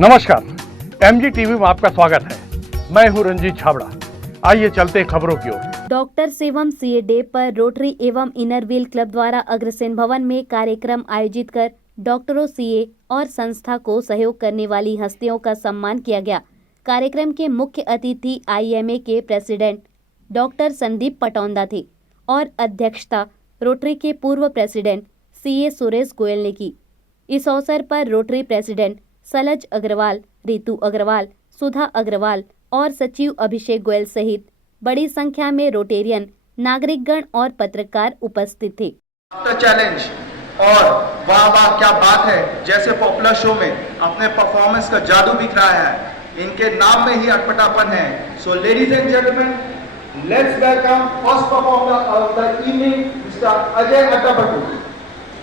नमस्कार, MG TV में आपका स्वागत है। मैं हूं रंजीत छाबड़ा। आइए चलते हैं खबरों की ओर। डॉक्टर एवं सीए डे पर रोटरी एवं इनर व्हील क्लब द्वारा अग्रसेन भवन में कार्यक्रम आयोजित कर डॉक्टरों, सीए और संस्था को सहयोग करने वाली हस्तियों का सम्मान किया गया। कार्यक्रम के मुख्य अतिथि आईएमए के प्रेसिडेंट डॉक्टर संदीप पटौंदा थे और अध्यक्षता रोटरी के पूर्व प्रेसिडेंट सीए सुरेश गोयल ने की। इस अवसर पर रोटरी प्रेसिडेंट सलज अग्रवाल, रितु अग्रवाल, सुधा अग्रवाल और सचिव अभिषेक गोयल सहित बड़ी संख्या में रोटेरियन, नागरिकगण और पत्रकार उपस्थित थे। चैलेंज और वाह वाह क्या बात है जैसे पॉपुलर शो में अपने परफॉर्मेंस का जादू दिख रहा है। इनके नाम में ही अटपटापन है। So ladies and gentleman, let's welcome first performer of the evening mister Ajay Addapattu.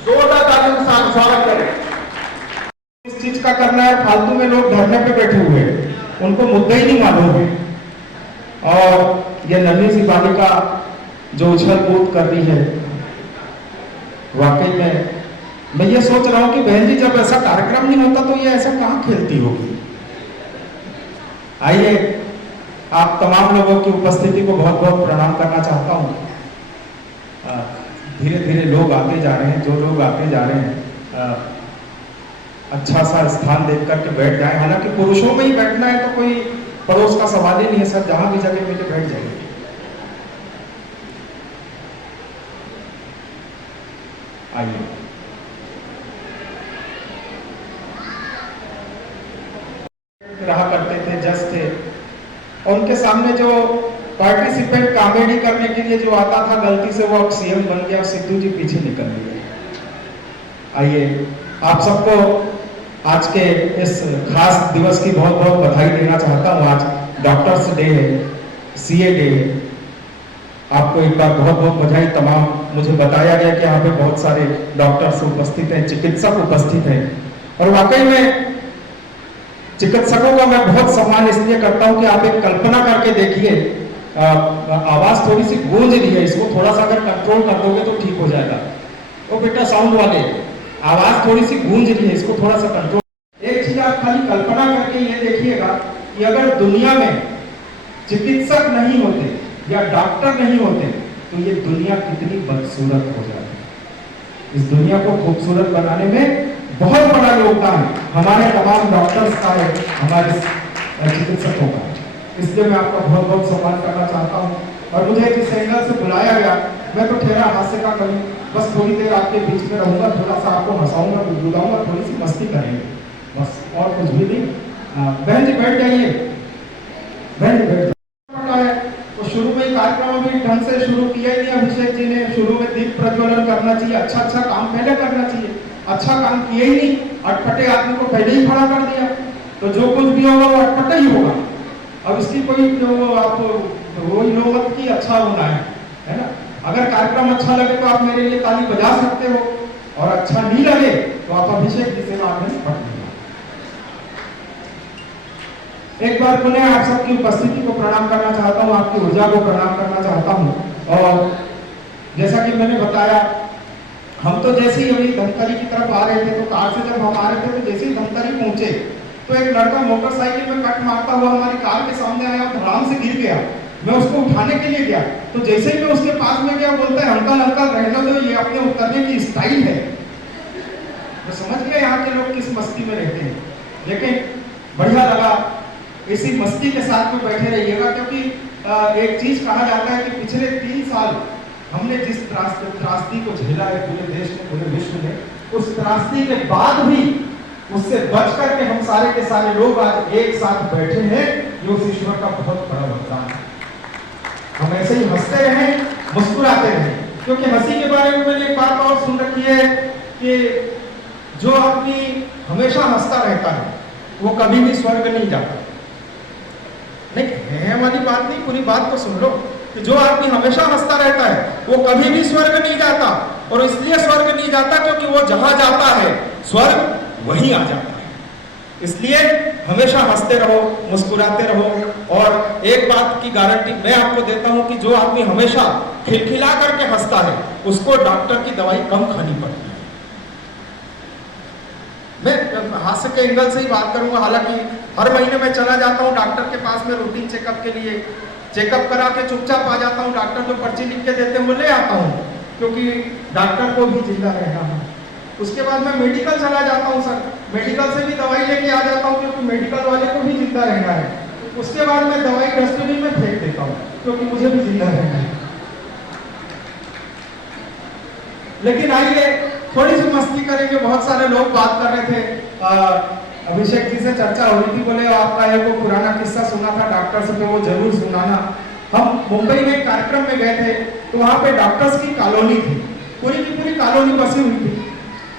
जोरदार तालियों के साथ स्वागत करें। इस चीज का करना है, फालतू में लोग धरने पे बैठे हुए हैं, उनको मुद्दा ही नहीं मालूम है। और ये नन्ही सी बालिका जो उछल कूद कर रही है, वाकई में मैं ये सोच रहा हूं कि बहन जी जब ऐसा कार्यक्रम नहीं होता तो ये ऐसा कहां खेलती होगी। आइए, आप तमाम लोगों की उपस्थिति को बहुत बहुत प्रणाम करना चाहता हूं। धीरे धीरे लोग आते जा रहे हैं, जो लोग आते जा रहे हैं अच्छा सा स्थान देख करके बैठ जाए। हालांकि पुरुषों में ही बैठना है तो कोई पड़ोस का सवाल ही नहीं है सर, जहां भी जगह मिले बैठ जाइए। आइए, रहा करते थे, जज थे, और उनके सामने जो पार्टिसिपेंट कॉमेडी करने के लिए जो आता था, गलती से वो अब सीएम बन गया, सिद्धू जी पीछे निकल गए। आइए, आप सबको आज के इस खास दिवस की बहुत बहुत बधाई देना चाहता हूँ। आज डॉक्टर्स डे है, सीए डे है। आपको एक बार बहुत बहुत बधाई। तमाम मुझे बताया गया कि यहाँ पे बहुत सारे डॉक्टर्स उपस्थित हैं, चिकित्सक उपस्थित हैं, और वाकई में चिकित्सकों का मैं बहुत सम्मान इसलिए करता हूँ कि आप एक कल्पना करके देखिए, आवाज थोड़ी सी गूंज रही है, इसको थोड़ा सा अगर कंट्रोल कर दोगे तो ठीक हो जाएगा। वो बेटा साउंड वाले, आवाज थोड़ी सी गूंज रही है, इसको थोड़ा सा कंट्रोल। एक चीज आप खाली कल्पना करके ये देखिएगा कि अगर दुनिया में चिकित्सक नहीं होते या डॉक्टर नहीं होते तो ये दुनिया कितनी बदसूरत हो जाती। इस दुनिया को खूबसूरत बनाने में बहुत बड़ा योगदान हमारे तमाम डॉक्टर्स का है, हमारे चिकित्सकों का। इसलिए मैं आपका बहुत बहुत सम्मान करना चाहता हूँ। और मुझे जिस एंगल से बुलाया गया, मैं तो ठहरा हास्य का करूँ, बस थोड़ी देर आपके बीच में रहूंगा, थोड़ा सा आपको हंसाऊंगा, बुलाऊंगा, थोड़ी सी मस्ती करेंगे, बस, और कुछ भी नहीं। बहन जी बैठ जाइए, बहन जी बैठ जाइए। तो शुरू में ही कार्यक्रम अभी ढंग से शुरू किया ही नहीं अभिषेक जी ने। शुरू में दीप प्रज्वलन करना चाहिए, अच्छा अच्छा काम पहले करना चाहिए। अच्छा काम किए ही नहीं, अटपटे आदमी को पहले ही खड़ा कर दिया, तो जो कुछ भी होगा वो अटपटा ही होगा। अब इसकी कोई आप वो नौबत की अच्छा होना है ना। अगर कार्यक्रम अच्छा लगे तो आप मेरे लिए ताली बजा सकते हो, और अच्छा नहीं लगे तो आप अभिषेक जी से आगे बढ़ जाइए। एक बार पुनः आप सबकी उपस्थिति को प्रणाम करना चाहता हूँ, आपकी ऊर्जा को प्रणाम करना चाहता हूँ। और जैसा कि मैंने बताया, हम तो जैसे ही अभी धमतरी की तरफ आ रहे थे, तो कार से जब हम आ रहे थे तो जैसे ही धमतरी पहुंचे तो एक लड़का मोटरसाइकिल में कट मारता हुआ हमारी कार के सामने आया, धड़ाम से गिर गया। मैं उसको उठाने के लिए गया, तो जैसे ही मैं उसके पास में गया, बोलता है अंकल अंकल रहने दो, ये अपने उतरने की स्टाइल है। तो समझ गया यहाँ के लोग किस मस्ती में रहते हैं। लेकिन बढ़िया लगा, इसी मस्ती के साथ में बैठे रहिएगा, क्योंकि एक चीज कहा जाता है कि पिछले 3 साल हमने जिस त्रासदी को झेला है पूरे देश में, पूरे विश्व में, उस त्रासदी के बाद भी उससे बच करके हम सारे के सारे लोग आज एक साथ बैठे हैं। ये उस ईश्वर का बहुत बड़ा वरदान है। हम ऐसे ही हंसते रहें, मुस्कुराते रहें, क्योंकि हंसी के बारे में मैंने एक बात और सुन रखी है कि जो आदमी हमेशा हंसता रहता है वो कभी भी स्वर्ग नहीं जाता। नहीं है वाली बात नहीं, पूरी बात को सुन लो कि जो आदमी हमेशा हंसता रहता है वो कभी भी स्वर्ग नहीं जाता। और इसलिए स्वर्ग नहीं जाता क्योंकि वो जहां जाता है स्वर्ग वहीं आ जाता है। इसलिए हमेशा हंसते रहो, मुस्कुराते रहो। और एक बात की गारंटी मैं आपको देता हूं कि जो आदमी हमेशा खिलखिला करके हंसता है उसको डॉक्टर की दवाई कम खानी पड़ती है। मैं हास्य के एंगल से ही बात करूंगा। हालांकि हर महीने मैं चला जाता हूँ डॉक्टर के पास में रूटीन चेकअप के लिए, चेकअप करा के चुपचाप आ जाता हूँ। डॉक्टर जो पर्ची लिख के देते हैं वो ले आता हूँ, क्योंकि डॉक्टर को भी जिंदा रहना है। उसके बाद मैं मेडिकल चला जाता हूँ सर, मेडिकल से भी दवाई लेके आ जाता हूँ, क्योंकि मेडिकल वाले को भी जिंदा रहना है। उसके बाद मैं दवाई डस्टबिन में फेंक देता हूँ, क्योंकि मुझे भी जिंदा रहना है। लेकिन आइए थोड़ी सी मस्ती करेंगे। बहुत सारे लोग बात कर रहे थे, अभिषेक जी से चर्चा हो रही थी, बोले आपका एक वो पुराना किस्सा सुना था डॉक्टर से, वो जरूर सुनाना। हम मुंबई में एक कार्यक्रम में गए थे, तो वहाँ पे डॉक्टर्स की कॉलोनी थी, पूरी की पूरी कॉलोनी बसी हुई थी।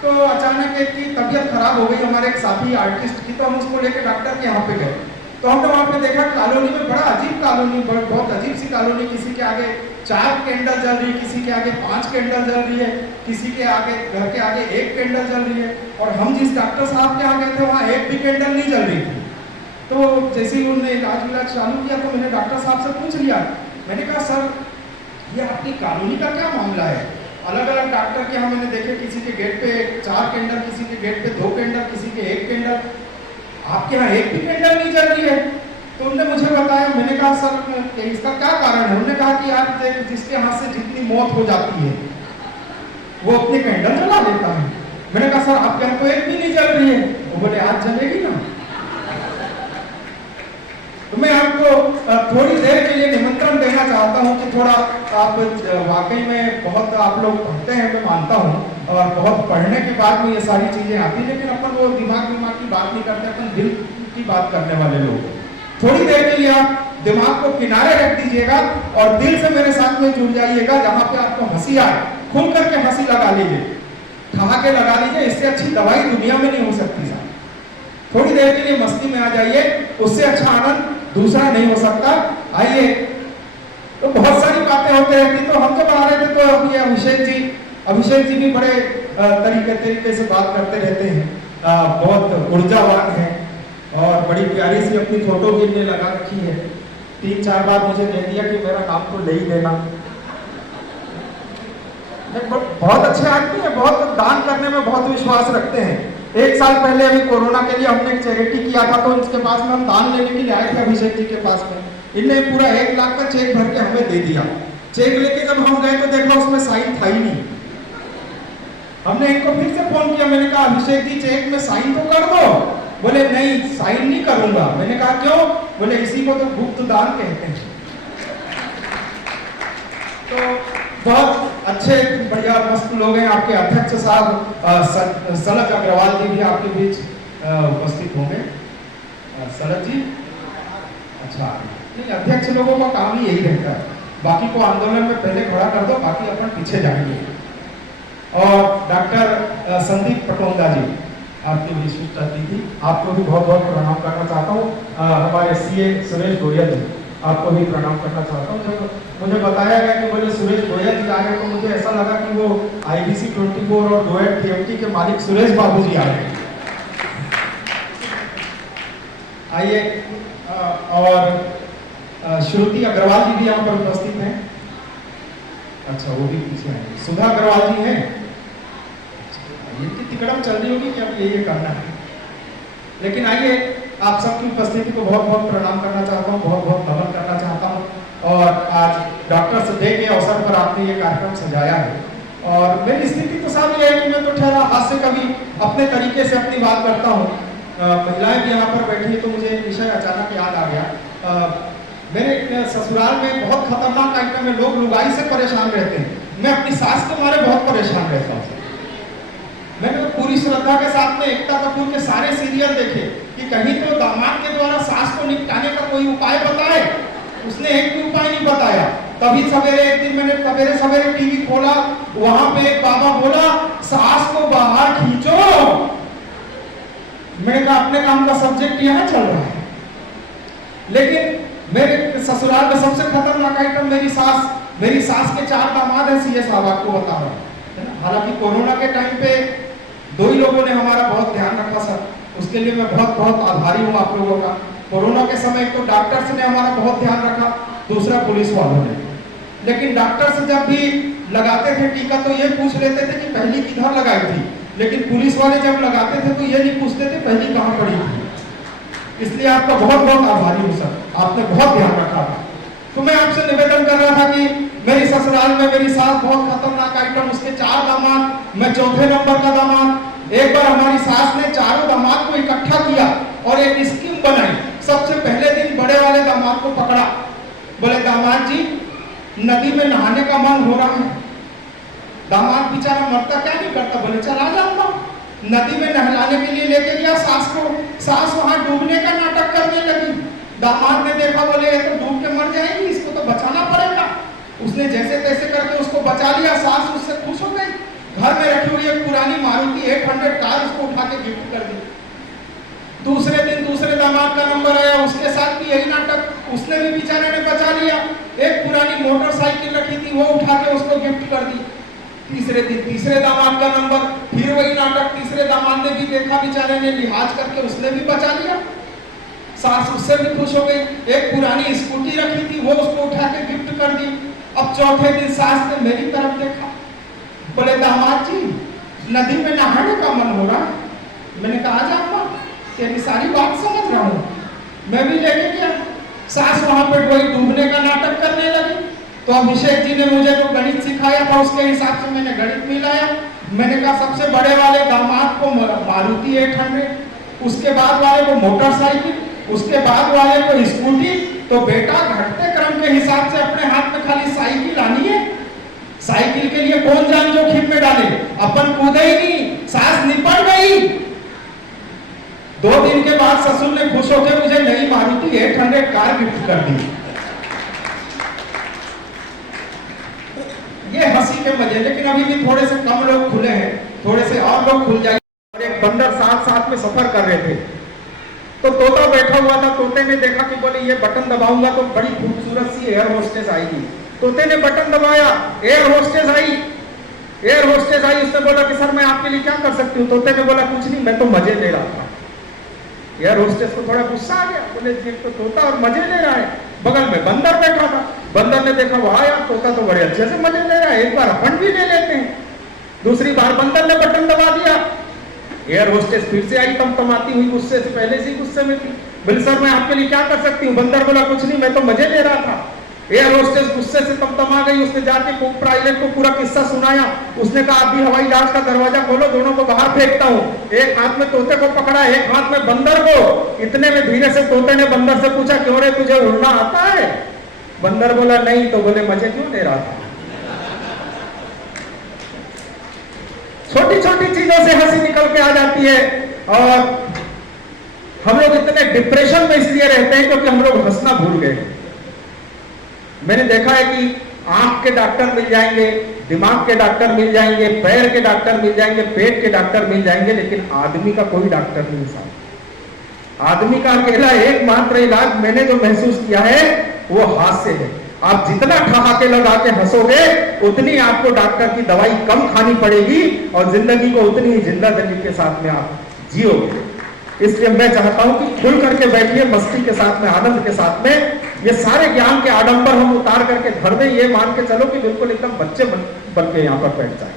तो अचानक एक की तबीयत खराब हो गई, हमारे एक साथी आर्टिस्ट की, तो हम उसको लेकर डॉक्टर के यहाँ पे गए। तो हमने वहाँ पे देखा कॉलोनी में बड़ा अजीब कॉलोनी, बहुत अजीब सी कॉलोनी। किसी के आगे 4 कैंडल जल रही है, किसी के आगे 5 कैंडल जल रही है, किसी के आगे घर के आगे 1 कैंडल जल रही है। और हम जिस डॉक्टर साहब के यहाँ गए थे वहाँ 1 भी कैंडल नहीं जल रही थी। तो जैसे ही उन्होंने इलाज चालू किया तो मैंने डॉक्टर साहब से पूछ लिया, मैंने कहा सर ये आपकी कॉलोनी का क्या मामला है? अलग अलग डॉक्टर के यहाँ मैंने देखे, किसी के गेट पे 4 कैंडल, किसी के गेट पे 2 कैंडल, किसी के 1 कैंडल, आपके यहाँ 1 भी कैंडल नहीं जल रही है। तो उन्होंने मुझे बताया, मैंने कहा सर इसका क्या कारण है? उन्होंने कहा कि यार जिसके हाथ से जितनी मौत हो जाती है वो अपने कैंडल जला लेता है। मैंने कहा सर आपके यहाँ तो 1 भी नहीं जल रही है। वो बोले आज जलेगी ना। तो मैं आपको थोड़ी देर के लिए निमंत्रण देना चाहता हूं कि थोड़ा आप वाकई में बहुत आप लोग पढ़ते हैं, मैं मानता हूं, और बहुत पढ़ने के बाद में ये सारी चीजें आती हैं, लेकिन अपन वो दिमाग की बात नहीं करते, अपन दिल की बात करने वाले लोग। थोड़ी देर के लिए आप दिमाग को किनारे रख दीजिएगा और दिल से मेरे साथ में जुड़ जाइएगा। जहां पे आपको हंसी आए खुल करके हंसी लगा लीजिए, ठहाके लगा लीजिए। इससे अच्छी दवाई दुनिया में नहीं हो सकती साहब। थोड़ी देर के लिए मस्ती में आ जाइए, उससे अच्छा आनंद दूसरा नहीं हो सकता। आइए, तो बहुत सारी बातें होते रहती, तो हम जब आ रहे थे तो अभी अभिषेक जी भी बड़े तरीके से बात करते रहते हैं, बहुत ऊर्जावान हैं और बड़ी प्यारी सी अपनी फोटो भी इन्हें लगा रखी है। 3-4 बार मुझे कह दिया कि मेरा नाम तो ले ही देना। बहुत अच्छे आदमी है, बहुत दान करने में बहुत विश्वास रखते हैं। 1 साल पहले अभी कोरोना के लिए हमने एक चैरिटी किया था, तो इसके पास में हम दान लेने के लिए आए थे अभिषेक जी के पास में। इनने पूरा 1 लाख का चेक भर के हमें दे दिया। चेक लेके जब हम गए तो देखा उसमें साइन था ही नहीं। हमने इनको फिर से फोन किया, मैंने कहा अभिषेक जी चेक में साइन तो कर दो। बोले नहीं साइन नहीं करूंगा। मैंने कहा क्यों? बोले इसी को तो गुप्त दान कहते हैं। तो बहुत अच्छे बढ़िया मस्त लोग हैं। आपके अध्यक्ष साहब सलज अग्रवाल जी भी आपके बीच उपस्थित होंगे। सलज जी अच्छा नहीं, अध्यक्ष लोगों का काम ही यही रहता है, बाकी को आंदोलन में पहले खड़ा कर दो, बाकी अपन पीछे जाएंगे। और डॉक्टर संदीप पटोंदा जी आपकी विशिष्ट अतिथि, आपको भी बहुत बहुत प्रणाम करना चाहता हूँ। हमारे सीए सुरेश गोयल जी आपको भी प्रणाम करना चाहता हूँ। जब मुझे बताया गया कि बोले सुरेश गोयल जी आ गए तो मुझे ऐसा लगा कि वो IBC 24 और डोएट TMT के मालिक सुरेश बाबू जी आ गए। आइए, और श्रुति अग्रवाल जी भी यहाँ पर उपस्थित हैं। अच्छा वो भी पीछे हैं। सुधा अग्रवाल जी हैं। इनकी तिकड़म चल रही होगी कि अब ये करना है, लेकिन आइए आप सबकी उपस्थिति को बहुत बहुत प्रणाम करना चाहता हूँ, बहुत बहुत नमन करना चाहता हूँ। और आज डॉक्टर्स डे के अवसर पर आपने ये कार्यक्रम सजाया है। और मेरी स्थिति तो साहब ये है कि मैं तो ठहरा हाथ से कभी अपने तरीके से अपनी बात करता हूँ। महिलाएं भी यहाँ पर बैठी है तो मुझे एक विषय अचानक याद आ गया। मेरे ससुराल में बहुत खतरनाक आइटम है, लोग लुगाई से परेशान रहते हैं। मैं अपनी सास के मारे बहुत परेशान रहता हूँ। मैंने तो पूरी श्रद्धा के साथ में एकता कपूर के सारे सीरियल देखे कि कहीं तो दामाद के द्वारा सास को निपटाने का कोई उपाय बताए। उसने एक भी उपाय नहीं बताया। तभी सवेरे एक दिन मैंने सवेरे टीवी खोला, वहां पे एक बाबा बोला सास को बाहर खींचो। मैंने कहा अपने काम का सब्जेक्ट यहाँ चल रहा है, लेकिन मेरे ससुराल में सबसे खतरनाक आइटम मेरी सास के 4 दामाद हैं। सीए साहब आपको बता रहा हूँ। हालांकि कोरोना के टाइम पे 2 ही लोगों ने हमारा बहुत ध्यान रखा सर, उसके लिए मैं बहुत बहुत आभारी हूँ आप लोगों का। कोरोना के समय तो डॉक्टर्स ने हमारा बहुत ध्यान रखा, दूसरा पुलिस वालों ने। लेकिन डॉक्टर्स जब भी लगाते थे टीका तो ये पूछ लेते थे कि पहली किधर लगाई थी, लेकिन पुलिस वाले जब लगाते थे तो ये नहीं पूछते थे पहली कहाँ पड़ी थी। इसलिए आपका बहुत बहुत आभारी हूँ सर, आपने बहुत ध्यान रखा था। तो मैं आपसे निवेदन कर रहा था कि मेरी ससुराल में मेरी सास बहुत खतरनाक आइटम, उसके 4 दामाद, मैं चौथे नंबर का दामाद। एक बार हमारी सास ने चारों दामाद को इकट्ठा किया और एक स्कीम बनाई। सबसे पहले दिन बड़े वाले दामाद को पकड़ा, बोले दामाद जी नदी में नहाने का मन हो रहा है। दामाद बेचारा मरता क्या नहीं करता, बोले चला जाऊंगा। नदी में नहलाने के लिए लेके गया सास को, सास वहां डूबने का नाटक करने लगी। दामाद ने देखा, बोले ये तो डूब के मर जाएगी, इसको तो बचाना पड़ेगा। उसने जैसे तैसे करके उसको बचा लिया। सास उससे खुश हो गई, घर में रखी हुई एक पुरानी मारुति 800 कार उसको उठा के गिफ्ट कर दी। दूसरे दिन दूसरे दामाद का नंबर आया, उसके साथ भी यही नाटक, उसने भी बेचारे ने बचा लिया। एक पुरानी मोटरसाइकिल रखी थी वो उठा के उसको गिफ्ट कर दी। तीसरे दिन तीसरे दामाद का नंबर, फिर वही नाटक। तीसरे दामाद ने भी देखा, बेचारे ने लिहाज करके उसने भी बचा लिया। सास उससे भी खुश हो गई। एक पुरानी स्कूटी रखी थी वो उसको उठा के गिफ्ट कर दी। अब चौथे दिन सास ने मेरी तरफ देखा, बोले दामाद जी नदी में नहाने का मन हो रहा है। मैंने कहा आ जाऊंगा, तेरी सारी बात समझ रहा हूँ। मैं भी लेके गया। सास वहां पर वही डूबने का नाटक करने लगी। तो अभिषेक जी ने मुझे जो गणित सिखाया था उसके हिसाब से मैंने गणित मिलाया। मैंने कहा सबसे बड़े वाले दामाद को मारुति 800, उसके बाद वाले को मोटरसाइकिल, उसके बाद वाले को स्कूटी। तो बेटा घटते क्रम के हिसाब से अपने हाथ में खाली साइकिल आनी है। साइकिल के लिए कौन जान जोखिम में डाले, अपन कूदे ही नहीं, सास निपट गई। 2 दिन के बाद ससुर ने खुश होकर मुझे नई मारुति 800 कार गिफ्ट कर दी। ये हंसी के मजे, लेकिन अभी भी थोड़े से कम लोग खुले हैं, थोड़े से और लोग खुल जाएंगे। एक बंदर साथ साथ में सफर कर रहे थे, तो तोता बैठा हुआ था। तोते ने देखा कि बोले ये बटन दबाऊंगा तो बड़ी खूबसूरत सी एयर होस्टेस आएगी। तोते ने बटन दबाया, एयर होस्टेस आई। एयर होस्टेस आई, उसने बोला कि सर मैं आपके लिए क्या कर सकती हूँ। तोते ने बोला कुछ नहीं, मैं तो मजे ले रहा था। एयर होस्टेस को थोड़ा गुस्सा आ गया, बोले ये तो तोता और मजे ले रहा है। बगल में बंदर बैठा था। बंदर ने देखा वाह यार तोता तो बड़े अच्छे से मजे ले रहा है, एक बार अपन भी ले लेते हैं। दूसरी बार बंदर ने बटन दबा दिया। एयर होस्टेस फिर से आई तमतमाती हुई, गुस्से से पहले से ही गुस्से में थी। बोले सर मैं आपके लिए क्या कर सकती हूँ। बंदर बोला कुछ नहीं, मैं तो मजे ले रहा था। एयर होस्टेस गुस्से से तमतमा गई। उसने जाके पायलट को पूरा किस्सा सुनाया। उसने कहा अभी हवाई जहाज का दरवाजा खोलो, दोनों को बाहर फेंकता हूँ। एक हाथ में तोते को पकड़ा, एक हाथ में बंदर को। इतने में धीरे से तोते ने बंदर से पूछा क्यों रे तुझे उड़ना आता है। बंदर बोला नहीं। तो बोले मजे क्यों ले रहा था। छोटी छोटी चीजों से हंसी निकल के आ जाती है। और हम लोग इतने डिप्रेशन में इसलिए रहते हैं क्योंकि हम लोग हंसना भूल गए। मैंने देखा है कि आंख के डॉक्टर मिल जाएंगे, दिमाग के डॉक्टर मिल जाएंगे, पैर के डॉक्टर मिल जाएंगे, पेट के डॉक्टर मिल जाएंगे, लेकिन आदमी का कोई डॉक्टर नहीं साहब। आदमी का अकेला एकमात्र इलाज मैंने जो महसूस किया है वो हास्य है। आप जितना ठहाके लगा के हंसोगे उतनी आपको डॉक्टर की दवाई कम खानी पड़ेगी और जिंदगी को उतनी ही जिंदा दिली के साथ में आप जियोगे। इसलिए मैं चाहता हूं कि खुल करके बैठिए, मस्ती के साथ में, आनंद के साथ में। ये सारे ज्ञान के आडंबर हम उतार करके घर में ये मान के चलो कि बिल्कुल एकदम बच्चे बन के यहाँ पर बैठ जाए।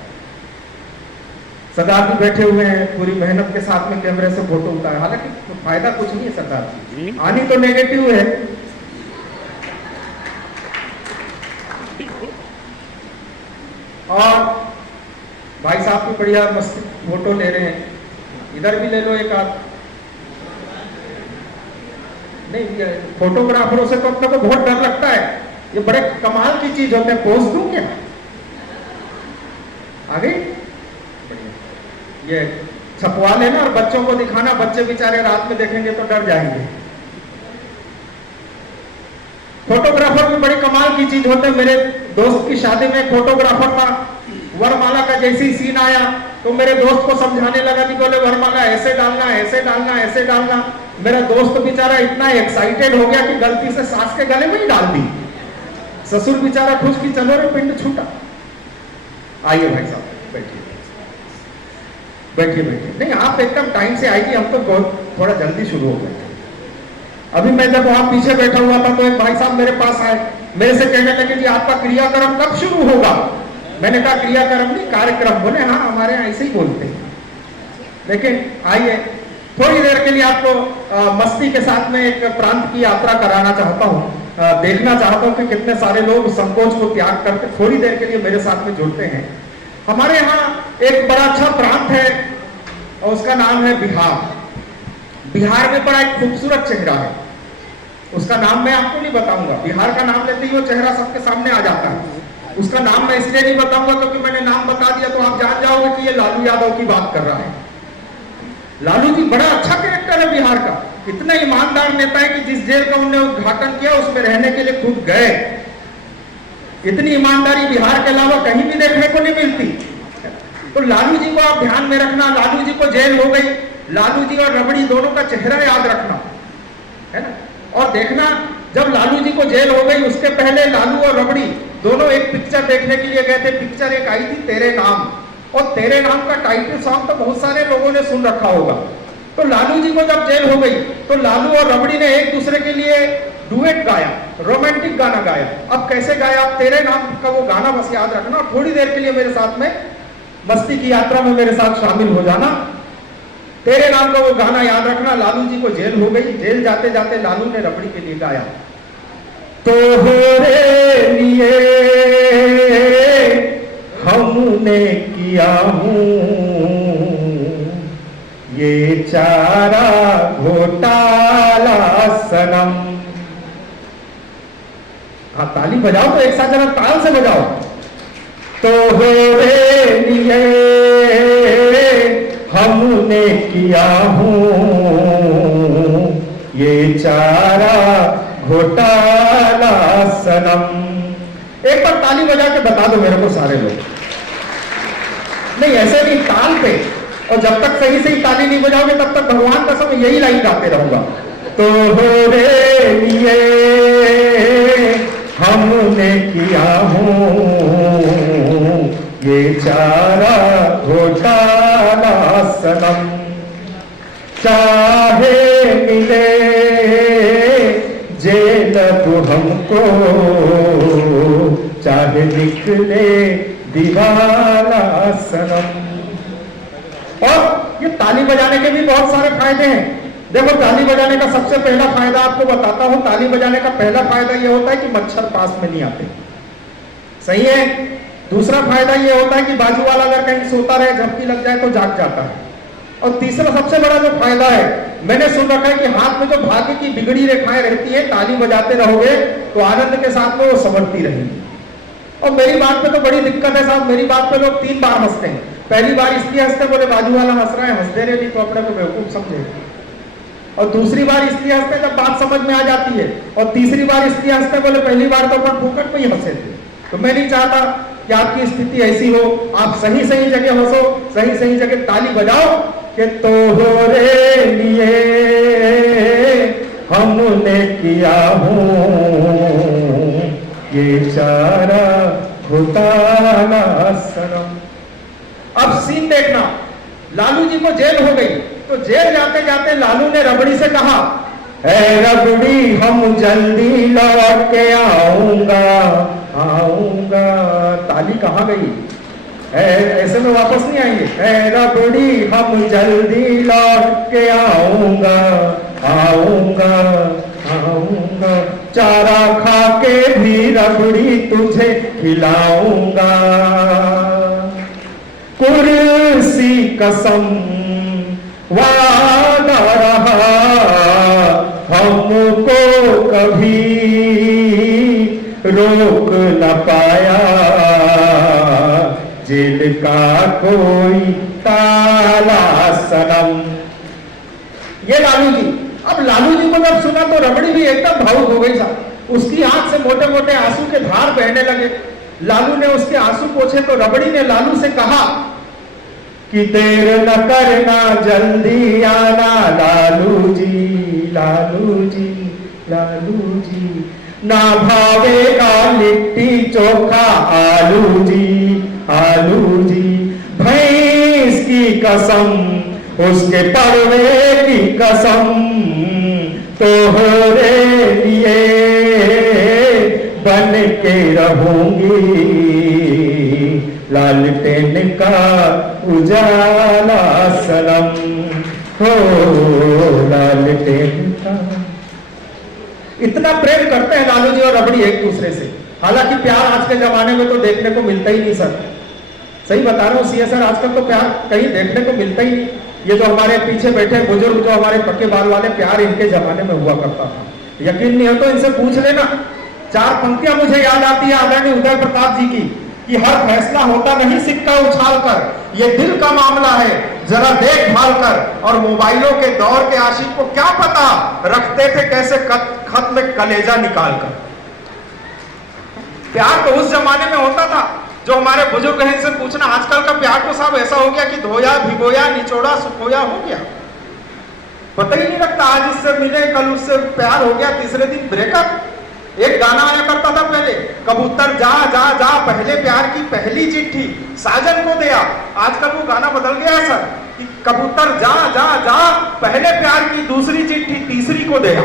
सरदार जी बैठे हुए हैं, पूरी मेहनत के साथ में कैमरे से फोटो उतारे। हालांकि फायदा कुछ नहीं है सरदार जी, आनी तो नेगेटिव है। और भाई साहब भी बढ़िया मस्त फोटो ले रहे हैं। इधर भी ले लो एक आध। नहीं, फोटोग्राफरों से तो अपने को बहुत डर लगता है। ये बड़े कमाल की चीज होते हैं। पोज दूं क्या? आगे ये छपवा लेना और बच्चों को दिखाना। बच्चे बेचारे रात में देखेंगे तो डर जाएंगे। फोटोग्राफर भी बड़ी कमाल की चीज होते हैं। मेरे दोस्त की शादी में फोटोग्राफर था। वरमाला का जैसे ही सीन आया तो मेरे दोस्त को समझाने लगा कि बोले वरमाला ऐसे डालना, ऐसे डालना, ऐसे डालना। मेरा दोस्त बेचारा इतना एक्साइटेड हो गया कि गलती से सास के गले में ही डाल दी। ससुर बेचारा खुश कि चलो रे पिंड छूटा। आइए भाई साहब बैठिए बैठिए बैठिए। नहीं आप एकदम टाइम से आइए, हम तो बहुत थोड़ा जल्दी शुरू हो गए। अभी मैं जब वहां पीछे बैठा हुआ था तो एक भाई साहब मेरे पास आए, मेरे से कहने लगे कि आपका क्रियाक्रम कब शुरू होगा। मैंने कहा क्रियाक्रम नहीं कार्यक्रम। बोले हाँ हमारे यहाँ ऐसे ही बोलते हैं। लेकिन आइए थोड़ी देर के लिए आपको मस्ती के साथ में एक प्रांत की यात्रा कराना चाहता हूँ। देखना चाहता हूँ कि कितने सारे लोग संकोच को त्याग करके थोड़ी देर के लिए मेरे साथ में जुड़ते हैं। हमारे यहाँ एक बड़ा अच्छा प्रांत है और उसका नाम है बिहार। बिहार में बड़ा एक खूबसूरत चेहरा है, उसका नाम मैं आपको नहीं बताऊंगा। बिहार का नाम लेते ही वो चेहरा सबके सामने आ जाता है। उसका नाम मैं इसलिए नहीं बताऊंगा क्योंकि मैंने नाम बता दिया तो आप जान जाओगे कि ये लालू यादव की बात कर रहा है। लालू जी बड़ा अच्छा कैरेक्टर है बिहार का, इतना ईमानदार नेता है कि जिस जेल का उन्होंने उद्घाटन किया उसमें रहने के लिए खुद गए। इतनी ईमानदारी बिहार के अलावा कहीं भी देखने को नहीं मिलती। तो लालू जी को आप ध्यान में रखना। लालू जी को जेल हो गई, लालू जी और रबड़ी दोनों का चेहरा याद रखना है ना। और देखना जब लालू जी को जेल हो गई उसके पहले लालू और रबड़ी दोनों एक पिक्चर देखने के लिए गए थे। पिक्चर एक आई थी तेरे नाम, और तेरे नाम का टाइटल सॉन्ग तो बहुत सारे लोगों ने सुन रखा होगा। तो लालू जी को जब जेल हो गई तो लालू और रबड़ी ने एक दूसरे के लिए डुएट गाया, रोमांटिक गाना गाया। अब कैसे गाया, आप तेरे नाम का वो गाना बस याद रखना और थोड़ी देर के लिए मेरे साथ में मस्ती की यात्रा में मेरे साथ शामिल हो जाना। तेरे नाम का वो गाना याद रखना। लालू जी को जेल हो गई, जेल जाते जाते लालू ने रबड़ी के लिए गाया, तोहरे लिए हमने किया हूं ये चारा घोटाला सनम। हाँ ताली बजाओ तो एक साथ जरा ताल से बजाओ। तोहरे लिए हमने किया हूं ये चारा घोटाला सनम। एक बार ताली बजा के बता दो मेरे को सारे लोग। नहीं ऐसे नहीं, ताल पे। और जब तक सही सही ताली नहीं बजाओगे तब तक भगवान कसम यही लाइन गाते रहूंगा। तोहरे लिए हमने किया हूं ये चारा घोटाला सनम। चाहे मिले जेल तो हमको, चाहे निकले दीवाना सनम। और ये ताली बजाने के भी बहुत सारे फायदे हैं। देखो ताली बजाने का सबसे पहला फायदा आपको बताता हूं। ताली बजाने का पहला फायदा ये होता है कि मच्छर पास में नहीं आते, सही है। दूसरा फायदा ये होता है कि बाजू वाला अगर कहीं सोता रहे झपकी लग जाए तो जाग जाता है। और तीसरा सबसे बड़ा जो फायदा है, मैंने सुन रखा है कि हाथ में जो भाग्य की बिगड़ी रेखाएं रहती है, ताली बजाते रहोगे तो आनंद के साथ में वो संवरती रहेगी। और मेरी बात पे तो बड़ी दिक्कत है साहब, मेरी बात पे लोग 3 बार हंसते हैं। पहली बार इसलिए हंसते बोले बाजू वाला हंस रहा है, हंसते रहे नहीं तो अपने को बेवकूफ समझे। और दूसरी बार इसलिए हंसते जब बात समझ में आ जाती है। और तीसरी बार इसलिए हंसते बोले पहली बार तो अपन फूकट में ही हंसे थे। तो मैं नहीं चाहता कि आपकी स्थिति ऐसी हो। आप सही सही जगह हंसो, सही सही जगह ताली बजाओ कि तोहरे लिए हमने किया हूं ये चारा घोटाला सनम। अब सीन देखना, लालू जी को जेल हो गई तो जेल जाते जाते लालू ने रबड़ी से कहा, ऐ रबड़ी हम जल्दी लौट के आऊंगा आऊंगा। ताली कहाँ गई? ऐसे में वापस नहीं आएंगे। ऐ रबड़ी हम जल्दी लौट के आऊंगा आऊंगा आऊंगा। चारा खा के भी रबड़ी तुझे खिलाऊंगा। कुर्सी कसम वादा रहा हमको कभी रोक न पाया। जेल का कोई ताला सनम। ये लालू जी। अब लालू जी को जब सुना तो रबड़ी भी एकदम भावुक हो गई साहब। उसकी आंख से मोटे मोटे आंसू के धार बहने लगे। लालू ने उसके आंसू पोंछे तो रबड़ी ने लालू से कहा कि देर न करना जल्दी आना लालू जी लालू जी लालू जी। ना भावेगा लिट्टी चोखा आलू जी आलू जी। भैंस की कसम उसके परवे की कसम तोहरे लिए बन के रहूंगी लालटेन का उजाला सनम हो, लालटेन का। इतना प्रेम करते हैं लालू जी और रबड़ी एक दूसरे से। हालांकि प्यार आज के जमाने में तो देखने को मिलता ही नहीं सर, सही बता रहा हूँ सीए सर, आजकल तो प्यार कहीं देखने को मिलता ही नहीं। ये जो हमारे पीछे बैठे बुजुर्ग, जो हमारे पक्के बाल वाले, प्यार इनके जमाने में हुआ करता था। यकीन नहीं हो तो इनसे पूछ लेना। 4 पंक्तियां मुझे याद आती है आदरणीय उदय प्रताप जी की, कि हर फैसला होता नहीं सिक्का उछाल कर, ये दिल का मामला है जरा देखभाल कर। और मोबाइलों के दौर के आशिक को क्या पता रखते थे कैसे खत में कलेजा निकाल कर। प्यार तो उस जमाने में होता था। जो हमारे बुजुर्ग हैं इनसे पूछना, आजकल का प्यार तो साहब ऐसा हो गया कि धोया भिगोया निचोड़ा सुखोया हो गया, पता ही नहीं लगता। आज इससे मिले कल उससे प्यार हो गया, तीसरे दिन ब्रेकअप। एक गाना आया करता था पहले, कबूतर जा जा जा पहले प्यार की पहली चिट्ठी साजन को दिया। आजकल वो गाना बदल गया है सर, कि कबूतर जा जा जा पहले प्यार की दूसरी चिट्ठी तीसरी को दिया।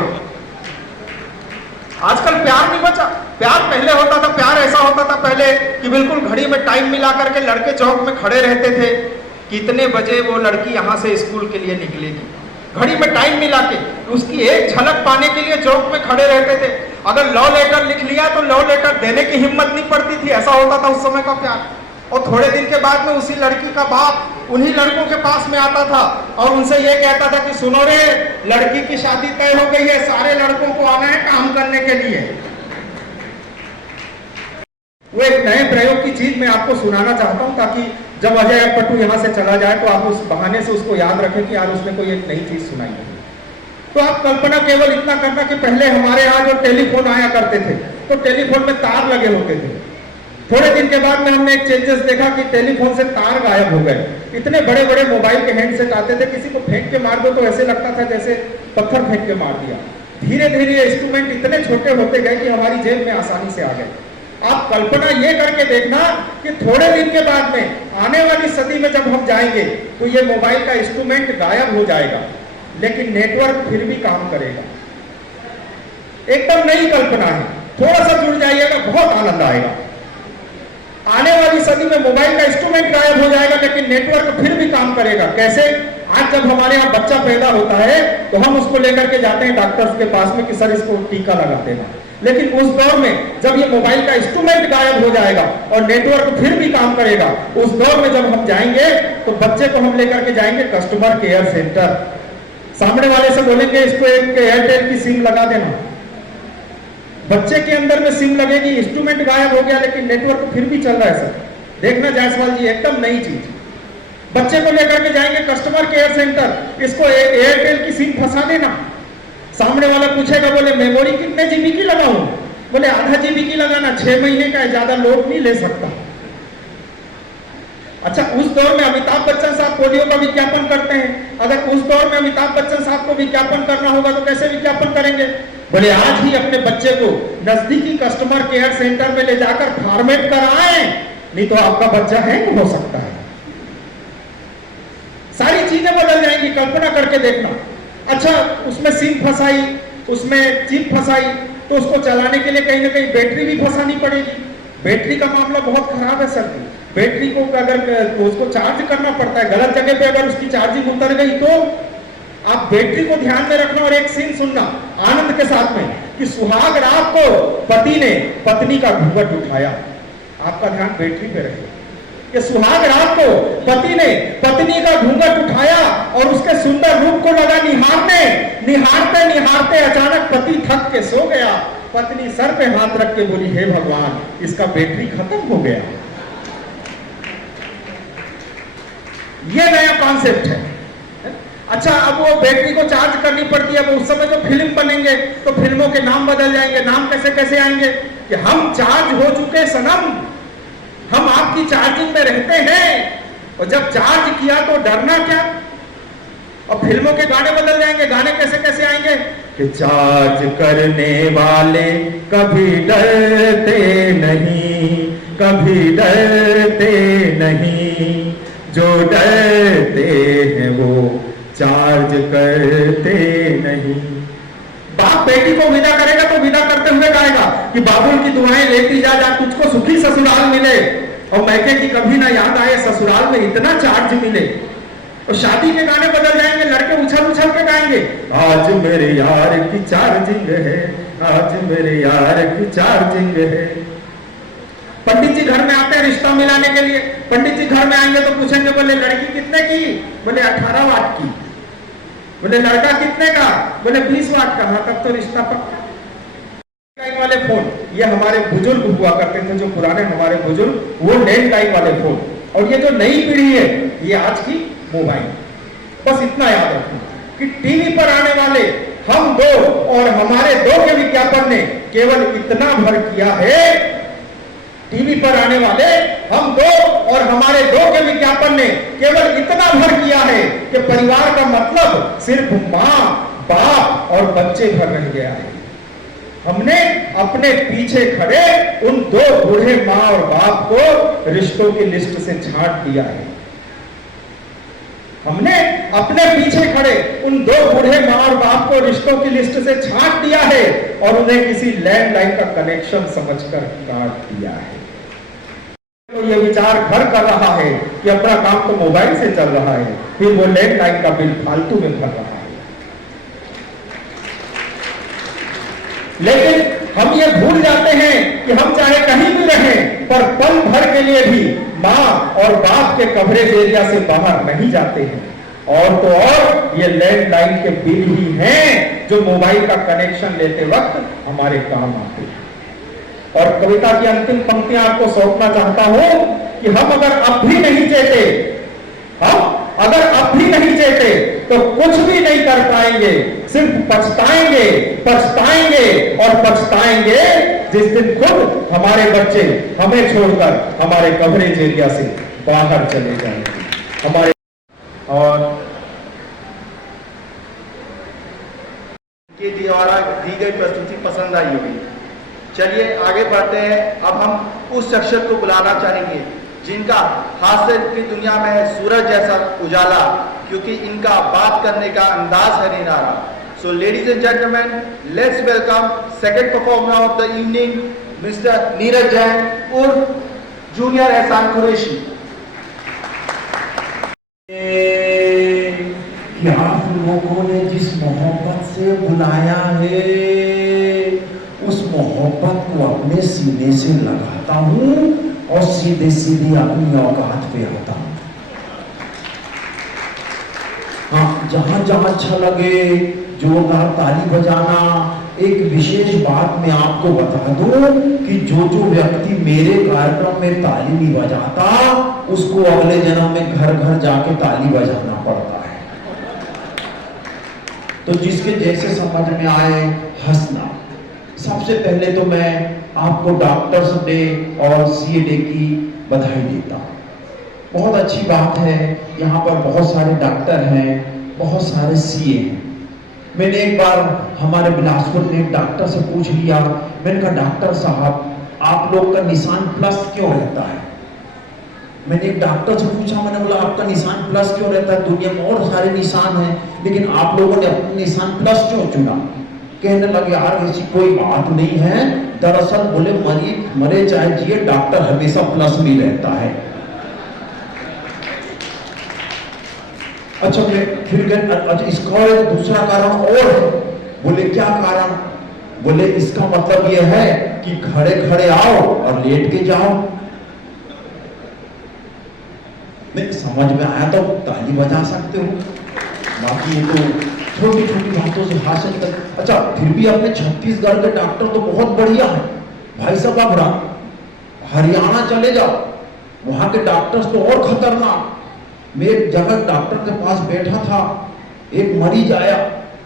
आजकल प्यार नहीं बचा। प्यार पहले होता था, प्यार ऐसा होता था पहले कि बिल्कुल घड़ी में टाइम मिला करके लड़के चौक में खड़े रहते थे, कितने बजे वो लड़की यहां से स्कूल के लिए निकलेगी। घड़ी में टाइम मिला के उसकी एक झलक पाने के लिए चौक में खड़े रहते थे। अगर लव लेटर लिख लिया तो लव लेटर देने की हिम्मत नहीं पड़ती थी, ऐसा होता था उस समय का प्यार। और थोड़े दिन के बाद में उसी लड़की का बाप उन्हीं लड़कों के पास में आता था और उनसे ये कहता था कि सुनो रे, लड़की की शादी तय हो गई है, सारे लड़कों को आना है काम करने के लिए। वो एक नए प्रयोग की चीज मैं आपको सुनाना चाहता हूं, ताकि जब अजय पट्टू यहां से चला जाए तो आप उस बहाने से उसको याद रखें कि यार उसने कोई एक नई चीज सुनाई है। तो आप कल्पना केवल इतना करना कि पहले हमारे यहाँ जो टेलीफोन आया करते थे तो टेलीफोन में तार लगे होते थे। थोड़े दिन के बाद में हमने एक चेंजेस देखा कि टेलीफोन से तार गायब हो गए। इतने बड़े बड़े मोबाइल के हैंडसेट आते थे, किसी को फेंक के मार दो तो ऐसे लगता था जैसे पत्थर फेंक के मार दिया। धीरे धीरे इंस्ट्रूमेंट इतने छोटे होते गए कि हमारी जेब में आसानी से आ गए। आप कल्पना ये करके देखना कि थोड़े दिन के बाद में आने वाली सदी में जब हम जाएंगे तो ये मोबाइल का इंस्ट्रूमेंट गायब हो जाएगा, लेकिन नेटवर्क फिर भी काम करेगा। एकदम नई कल्पना है, थोड़ा सा जुड़ जाइएगा, बहुत आनंद आएगा। आने वाली सदी में मोबाइल का इंस्ट्रूमेंट गायब हो जाएगा, लेकिन नेटवर्क फिर भी काम करेगा। कैसे? आज जब हमारे यहाँ बच्चा पैदा होता है तो हम उसको लेकर के जाते हैं डॉक्टर्स के पास में कि सर इसको टीका लगा देना, लेकिन उस दौर में जब ये मोबाइल का इंस्ट्रूमेंट गायब हो जाएगा और नेटवर्क फिर भी काम करेगा, उस दौर में जब हम जाएंगे तो बच्चे को हम लेकर के जाएंगे कस्टमर केयर सेंटर। सामने वाले से बोलेंगे इसको एक एयरटेल की सिम लगा देना। बच्चे के अंदर में सिम लगेगी, इंस्ट्रूमेंट गायब हो गया लेकिन नेटवर्क फिर भी चल रहा है सर। देखना जायसवाल जी, एकदम नई चीज। बच्चे को लेकर के जाएंगे कस्टमर केयर सेंटर, इसको एयरटेल की सिम फंसा देना। सामने वाला पूछेगा, बोले मेमोरी कितने जीबी की लगाऊं? बोले आधा जीबी की लगाना, 6 महीने का है, ज्यादा लोड नहीं ले सकता। अच्छा, उस दौर में अमिताभ बच्चन साहब पोलियो का विज्ञापन करते हैं। अगर उस दौर में अमिताभ बच्चन साहब को विज्ञापन करना होगा तो कैसे विज्ञापन करेंगे? बोले आज ही अपने बच्चे को नजदीकी कस्टमर केयर सेंटर में ले जाकर फॉर्मेट कराएं, नहीं तो आपका बच्चा हैंग हो सकता है। सारी चीजें बदल जाएंगी, कल्पना करके देखना। अच्छा, उसमें सिम फंसाई, उसमें चिप फंसाई, तो उसको चलाने के लिए कहीं ना कहीं बैटरी भी फंसानी पड़ेगी। बैटरी का मामला बहुत खराब है सर। बैटरी को अगर उसको चार्ज करना पड़ता है, गलत जगह पे अगर उसकी चार्जिंग उतर गई तो आप बैटरी को ध्यान में रखना। और एक सीन सुनना आनंद के साथ में कि सुहाग रात को पति ने पत्नी का घूंघट उठाया। आपका ध्यान बैटरी पे रहे कि सुहाग रात को पति ने पत्नी का घूंघट उठाया और उसके सुंदर रूप को लगा निहारने। निहारते निहारते अचानक पति थक के सो गया। पत्नी सर पे हाथ रख के बोली, हे भगवान, इसका बैटरी खत्म हो गया। ये नया कॉन्सेप्ट है। अच्छा, अब वो बैटरी को चार्ज करनी पड़ती है। अब उस समय जो फिल्म बनेंगे तो फिल्मों के नाम बदल जाएंगे। नाम कैसे कैसे आएंगे कि हम चार्ज हो चुके सनम, हम आपकी चार्जिंग में रहते हैं, और जब चार्ज किया तो डरना क्या। और फिल्मों के गाने बदल जाएंगे। गाने कैसे कैसे आएंगे कि चार्ज करने वाले कभी डरते नहीं, कभी डरते नहीं, जो डरते हैं वो चार्ज करते नहीं। बाप बेटी को विदा करेगा तो विदा करते हुए गाएगा कि बाबुल की दुआएं लेती जा, जा तुझको सुखी ससुराल मिले। और मैके की कभी ना याद आए, ससुराल में इतना चार्ज मिले। और शादी के गाने बदल जाएंगे, लड़के उछल उछल के गाएंगे, आज मेरे यार की चार्जिंग है, आज मेरे यार की चार्जिंग है। पंडित जी घर में आते हैं रिश्ता मिलाने के लिए। पंडित जी घर में आएंगे तो पूछेंगे, बोले लड़की कितने की? बोले 18 वाट की। बोले लड़का कितने का? बोले 20 वाट का। हाँ, तब तो रिश्ता पक्का। वाले फोन, ये हमारे बुजुर्ग हुआ करते थे, जो पुराने हमारे बुजुर्ग, वो लैंडलाइन वाले फोन। और ये जो नई पीढ़ी है, ये आज की मोबाइल। बस इतना याद रखना कि टीवी पर आने वाले हम दो और हमारे दो के विज्ञापन ने केवल इतना भर किया है। टीवी पर आने वाले हम दो और हमारे दो के विज्ञापन ने केवल इतना भर किया है कि परिवार का मतलब सिर्फ मां, बाप और बच्चे भर रह गया है। हमने अपने पीछे खड़े उन दो बूढ़े मां और बाप को रिश्तों की लिस्ट से छांट दिया है। हमने अपने पीछे खड़े उन दो बूढ़े मां और बाप को रिश्तों की लिस्ट से छांट दिया है और उन्हें किसी लैंडलाइन का कनेक्शन समझकर काट दिया है। तो ये विचार घर कर रहा है कि अपना काम तो मोबाइल से चल रहा है, फिर वो लैंडलाइन का बिल फालतू में भर रहा है। लेकिन हम ये भूल जाते हैं कि हम चाहे कहीं भी रहें, पर पल भर के लिए भी मां और बाप के कवरेज एरिया से बाहर नहीं जाते हैं। और तो और ये लैंडलाइन के बिल ही हैं जो मोबाइल का कनेक्शन लेते वक्त हमारे काम आते हैं। और कविता की अंतिम पंक्तियां आपको सौंपना चाहता हूं कि हम अगर अब भी नहीं चेते, तो कुछ भी नहीं कर पाएंगे, सिर्फ पछताएंगे, पछताएंगे और पछताएंगे जिस दिन खुद हमारे बच्चे हमें छोड़कर हमारे कवरेज एरिया से बाहर चले जाएंगे। हमारे और के द्वारा दी गई प्रस्तुति पसंद आई होगी। चलिए आगे बढ़ते हैं। अब हम उस शख्सियत को बुलाना चाहेंगे जिनका हास्य की दुनिया में सूरज जैसा उजाला, क्योंकि इनका बात करने का अंदाज है निराला। So ladies and gentleman, let's welcome second performer of the evening, mister Neeraj Jain उर्फ जूनियर एहसान कुरैशी। क्या लोगों ने जिस मोहब्बत से बुलाया है, उस मोहब्बत को अपने सीने से लगाता हूँ और सीधे सीधे अपनी औकात पे आता हूँ। हाँ, जहां जहां अच्छा लगे जोरदार ताली बजाना। एक विशेष बात मैं आपको बता दूं कि जो जो व्यक्ति मेरे कार्यक्रम में ताली नहीं बजाता, उसको अगले जन्म में घर घर जाके ताली बजाना पड़ता है। तो जिसके जैसे समझ में आए हंसना। सबसे पहले तो मैं आपको डॉक्टर्स डे और सीए डे की बधाई देता हूँ। बहुत अच्छी बात है, यहाँ पर बहुत सारे डॉक्टर हैं, बहुत सारे सीए हैं। मैंने एक बार हमारे बिलासपुर में एक डॉक्टर से पूछ लिया, मैंने कहा डॉक्टर साहब आप लोग का निशान प्लस क्यों रहता है? मैंने एक डॉक्टर से पूछा, मैंने बोला आपका निशान प्लस क्यों रहता है? दुनिया में और सारे निशान हैं, लेकिन आप लोगों ने अपना निशान प्लस क्यों चुना? कहने लगे यार ऐसी कोई बात नहीं है, दरअसल बोले मरीज मरे चाहे जिए, डॉक्टर हमेशा प्लस में रहता है। अच्छा फिर अच्छा इसका और दूसरा कारण और है। बोले क्या कारण? बोले इसका मतलब यह है कि खड़े खड़े आओ और लेट के जाओ। नहीं समझ में आया तो ताली बजा सकते हो, बाकी ये तो छोटी छोटी बातों से हासिल कर। अच्छा फिर भी अपने छत्तीसगढ़ के डॉक्टर तो बहुत बढ़िया है भाई साहब। आप हरियाणा चले जाओ, वहां के डॉक्टर्स तो और खतरनाक। मैं एक जगह डॉक्टर के पास बैठा था, एक मरीज आया,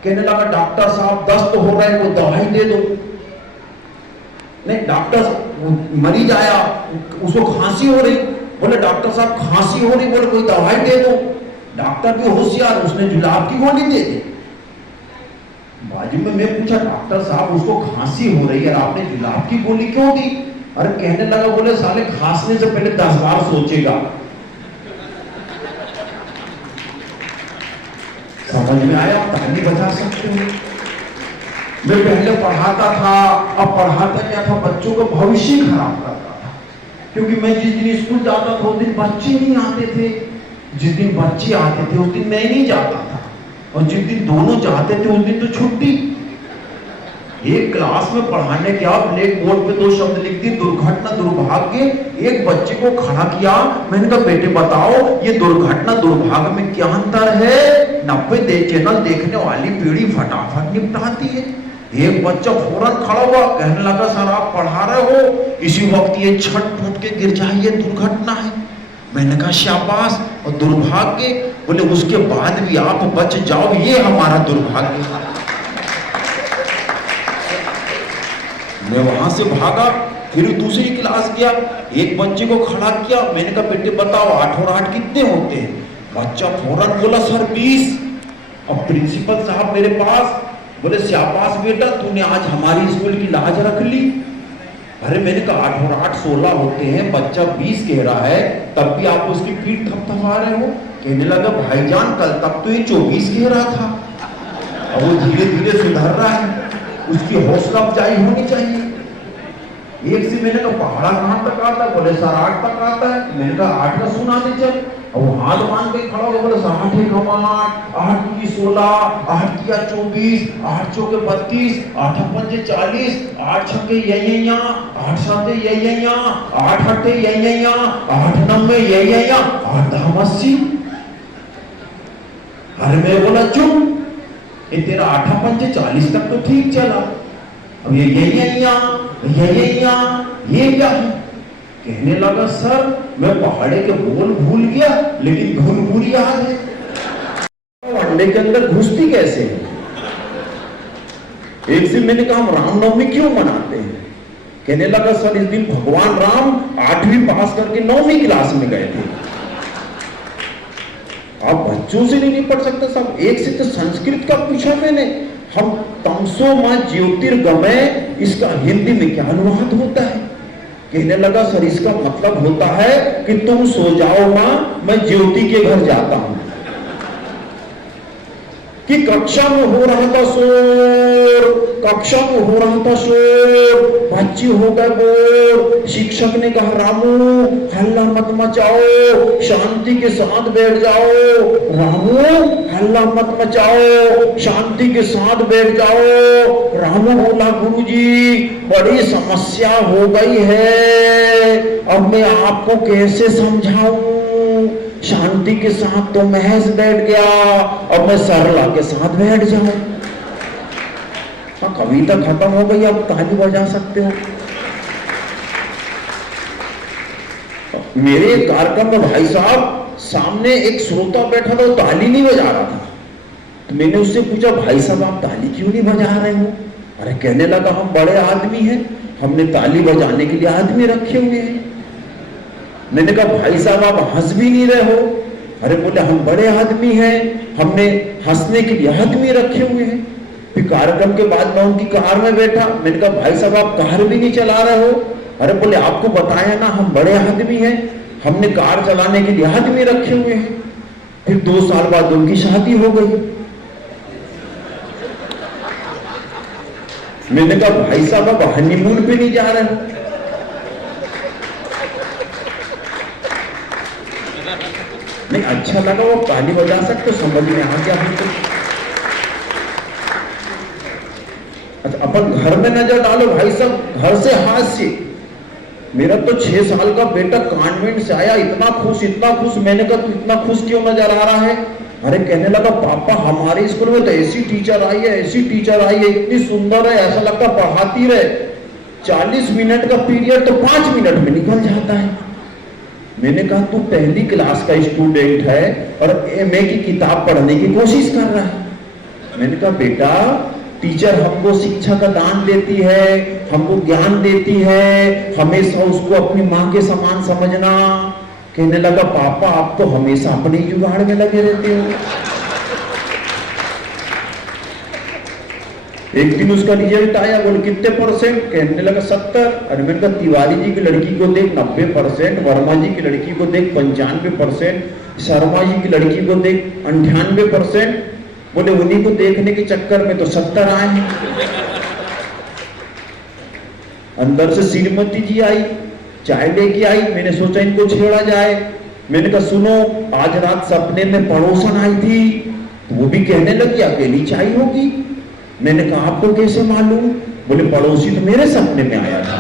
कहने लगा डॉक्टर साहब दस्त तो हो रहा है, वो दवाई दे दो। नहीं डॉक्टर मरीज आया, उसको खांसी हो रही, बोले डॉक्टर साहब खांसी हो रही, बोले कोई दवाई दे दो। डॉक्टर भी होशियार, उसने जुलाब की गोली दे दी। बाजू में मैं पूछा डॉक्टर साहब उसको खांसी हो रही है, आपने जुलाब की गोली क्यों दी? अरे कहने लगा बोले साले खांसने से पहले 10 बार सोचेगा। समझ में आया? ताली बजा सकते हो। मैं पहले पढ़ाता था, अब पढ़ाता क्या था, बच्चों का भविष्य खराब करता था, क्योंकि मैं जिस दिन स्कूल जाता था उस दिन बच्चे नहीं आते थे, जिस दिन बच्चे आते थे उस दिन मैं नहीं जाता था, और जिस दिन दोनों जाते थे उस दिन तो छुट्टी। एक क्लास में पढ़ाने के बाद ब्लैक बोर्ड पे 2 शब्द लिख दी, दुर्घटना दुर्भाग्य। एक बच्चे को खड़ा किया, मैंने कहा बेटे बताओ ये दुर्घटना दुर्भाग्य में क्या अंतर है? 90 चैनल देखने वाली पीढ़ी फटाफट निपटाती है। एक बच्चा फौरन खड़ा हुआ, कहने लगा सर आप पढ़ा रहे हो, इसी वक्त ये छट फूट के गिर जाए, ये दुर्घटना है। मैंने कहा शाबाश। और दुर्भाग्य? बोले उसके बाद भी आप बच जाओ, ये हमारा दुर्भाग्य। मैं वहां से भागा, फिर दूसरी क्लास गया, एक बच्चे को खड़ा किया, मैंने कहा बेटे बताओ 8 और 8 कितने होते हैं? बच्चा फौरन बोला सर 20। अब प्रिंसिपल साहब मेरे पास, बोले शाबाश बेटा तूने आज हमारी स्कूल की लाज रख ली। अरे मैंने कहा 8 और 8 16 होते हैं, बच्चा 20 कह रहा है, तब भी आप उसकी पीठ थपथपा रहे हो। कहने लगा भाईजान कल तक तो ये 24 कह रहा था। अब वो धीरे धीरे सुधर रहा है, उसकी हौसला अफजाई होनी चाहिए। एक से मैंने कहा पहाड़ा कहां तक आता है? बोले सर 8 तक आता है। मैंने कहा 8 का सुना दे चल। अब वो हाथ बांध के खड़ा हो, बोले 8 1 8, 8 2 16, 8 3 24, 8 4 32, 8 5 40, 8 6 ये 8 7 ये 8 8 ये 8 9 ये 8 10 80। अरे मैं बोला चुप, ये तेरा 8 5 40 तक तो ठीक चला, अब ये क्या है? कहने लगा सर मैं पहाड़े के बोल भूल गया लेकिन धुन पूरी याद है। अंडे के अंदर घुसती कैसे है? एक दिन मैंने कहा हम रामनवमी क्यों मनाते हैं? कहने लगा सर इस दिन भगवान राम 8वीं पास करके 9वीं क्लास में गए थे। आप बच्चों से नहीं पढ़ सकते सब। एक से तो संस्कृत का पूछा मैंने, हम तमसो मां ज्योतिर्गमय, इसका हिंदी में क्या अनुवाद होता है? कहने लगा सर इसका मतलब होता है कि तुम सो जाओ मां, मैं ज्योति के घर जाता हूं। कि कक्षा में हो रहा था शोर, कक्षा में हो रहा था शोर, बच्चे हो गए बोर। शिक्षक ने कहा रामू हल्ला मत मचाओ, शांति के साथ बैठ जाओ। रामू हल्ला मत मचाओ, शांति के साथ बैठ जाओ। रामू बोला गुरुजी बड़ी समस्या हो गई है, अब मैं आपको कैसे समझाऊं? शांति के साथ तो महज बैठ गया, अब मैं सरला के साथ बैठ जाऊं। कविता खत्म हो गई, अब ताली बजा सकते हो। मेरे कार्यक्रम में भाई साहब सामने एक श्रोता बैठा था, वो ताली नहीं बजा रहा था। तो मैंने उससे पूछा भाई साहब आप ताली क्यों नहीं बजा रहे हो? अरे कहने लगा हम बड़े आदमी हैं, हमने ताली बजाने के लिए आदमी रखे हुए हैं। मैंने कहा भाई साहब आप हंस भी नहीं रहे हो? अरे बोले हम बड़े आदमी हैं, हमने हंसने के लिए आदमी रखे हुए हैं। फिर कार्यक्रम के बाद मैं उनकी कार में बैठा, मैंने कहा भाई साहब आप कार भी नहीं चला रहे हो? अरे बोले आपको बताया ना हम बड़े आदमी हैं, हमने कार चलाने के लिए आदमी रखे हुए हैं। फिर 2 साल बाद उनकी शादी हो गई। मैंने कहा भाई साहब अब हनीमून पे नहीं जा रहे हो? नहीं अच्छा लगा, वो ताली बजा सकते, समझ में आ गया हमको। अच्छा अपन घर में नजर डालो भाई साहब, घर से हास्य। मेरा तो 6 साल का बेटा कॉन्वेंट से आया, इतना खुश। मैंने कहा तू इतना खुश क्यों नजर आ रहा है? अरे कहने लगा पापा हमारे स्कूल में तो ऐसी टीचर आई है, ऐसी टीचर आई है, इतनी सुंदर है, ऐसा लगता पढ़ाती रहे। 40 मिनट का पीरियड तो 5 मिनट में निकल जाता है। मैंने कहा तू पहली क्लास का स्टूडेंट है और एमए की किताब पढ़ने की कोशिश कर रहा है। मैंने कहा बेटा टीचर हमको शिक्षा का दान देती है, हमको ज्ञान देती है, हमेशा उसको अपनी माँ के समान समझना। कहने लगा पापा आप तो हमेशा अपने जुगाड़ में लगे रहते हो। एक दिन उसका रिजल्ट आया, बोले कितने %? कहने लगा 70। अरे मैंने कहा तिवारी जी की लड़की को देख 90%, वर्मा जी की लड़की को देख 95%, शर्मा जी की लड़की को देख 98%। बोले उन्हीं को देखने के चक्कर में तो 70 आए हैं। अंदर से श्रीमती जी आई, चाय लेके आई, मैंने सोचा इनको छेड़ा जाए। मैंने कहा सुनो, आज रात सपने में पड़ोसन आई थी, तो वो भी कहने लगी अकेली चाय होगी। मैंने कहा आपको कैसे मालूम? बोले पड़ोसी तो मेरे सपने में आया था।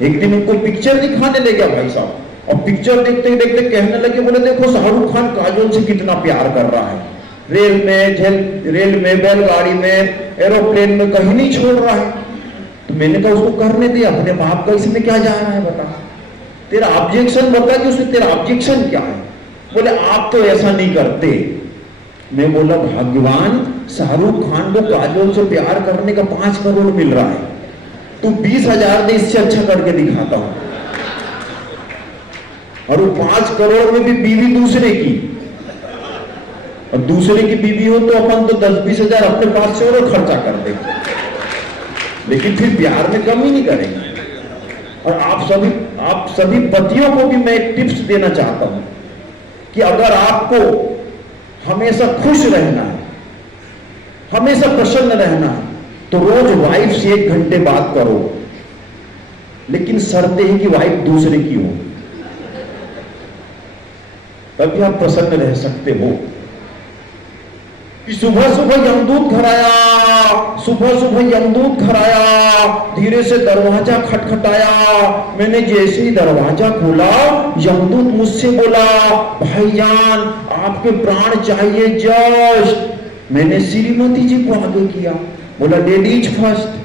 एक दिन उनको पिक्चर दिखाने ले गया भाई साहब, और पिक्चर देखते देखते कहने लगे, बोले देखो शाहरुख खान काजोल से कितना प्यार कर रहा है, रेल में बैलगाड़ी में एरोप्लेन में कहीं नहीं छोड़ रहा है। तो मैंने कहा उसको करने दे, अपने बाप का इसमें क्या जा रहा है बता, तेरा ऑब्जेक्शन बता कि उसमें तेरा ऑब्जेक्शन क्या है। बोले आप तो ऐसा नहीं करते। मैं बोला भगवान, शाहरुख खान को काजोल से प्यार करने का 5 करोड़ मिल रहा है, तू 20,000 दे, इससे अच्छा करके दिखाता हूं। और वो 5 करोड़ में भी बीवी दूसरे की, और दूसरे की बीवी हो तो अपन तो 10-20 हजार अपने पास से और खर्चा कर देंगे, लेकिन फिर प्यार में कमी नहीं करेंगे। और आप सभी पतियों को भी मैं एक टिप्स देना चाहता हूं कि अगर आपको हमेशा खुश रहना है, हमेशा प्रसन्न रहना है, तो रोज वाइफ से 1 घंटे बात करो, लेकिन शर्त है कि वाइफ दूसरे की हो, तभी आप प्रसन्न रह सकते हो। कि सुबह सुबह यमदूत घर आया, सुबह सुबह यमदूत घर आया, धीरे से दरवाजा खटखटाया। मैंने जैसे ही दरवाजा खोला, यमदूत मुझसे बोला, भाईजान आपके प्राण चाहिए जस्ट। मैंने श्रीमती जी को आगे किया, बोला लेडीज फर्स्ट।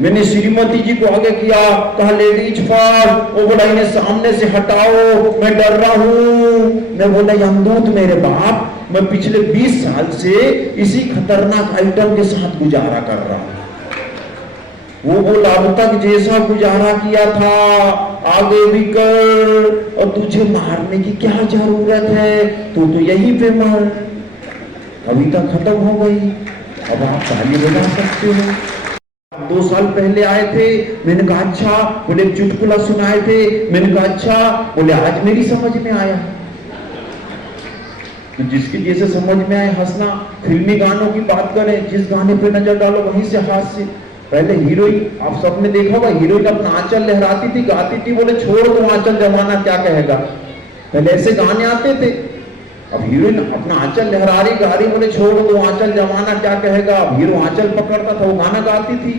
मैंने श्रीमती जी को आगे किया, कहा लेडीज फर्स्ट। वो बोला इन्हें सामने से हटाओ, मैं डर रहा हूं। मैं बोला यमदूत मेरे बाप, मैं पिछले 20 साल से इसी खतरनाक आइटम के साथ गुजारा कर रहा हूं। वो बोला अब तक जैसा गुजारा किया था आगे भी कर, और तुझे मारने की क्या जरूरत है, तू तो यहीं पे मर। कविता खत्म हो गई, अब आप ताली बजा सकते हो। 2 साल पहले आए थे, मैंने कहा अच्छा, बोले चुटकुला सुनाए थे, मैंने कहा अच्छा, बोले आज मेरी समझ में आया। तो जिसकी जैसे समझ में आए हंसना। फिल्मी गानों की बात करें, जिस गाने पे नजर डालो वहीं से हास्य। पहले हीरोइन, आप सबने देखा होगा, हीरोइन अपना आंचल लहराती थी, गाती थी, बोले छोड़ दो आंचल जमाना क्या कहेगा। पहले ऐसे गाने आते थे। अब हीरोइन अपना आंचल लहरा रही, गा रही, बोले छोड़ दो आंचल जमाना क्या कहेगा। अब हीरो आंचल पकड़ता था, वो गाना गाती थी।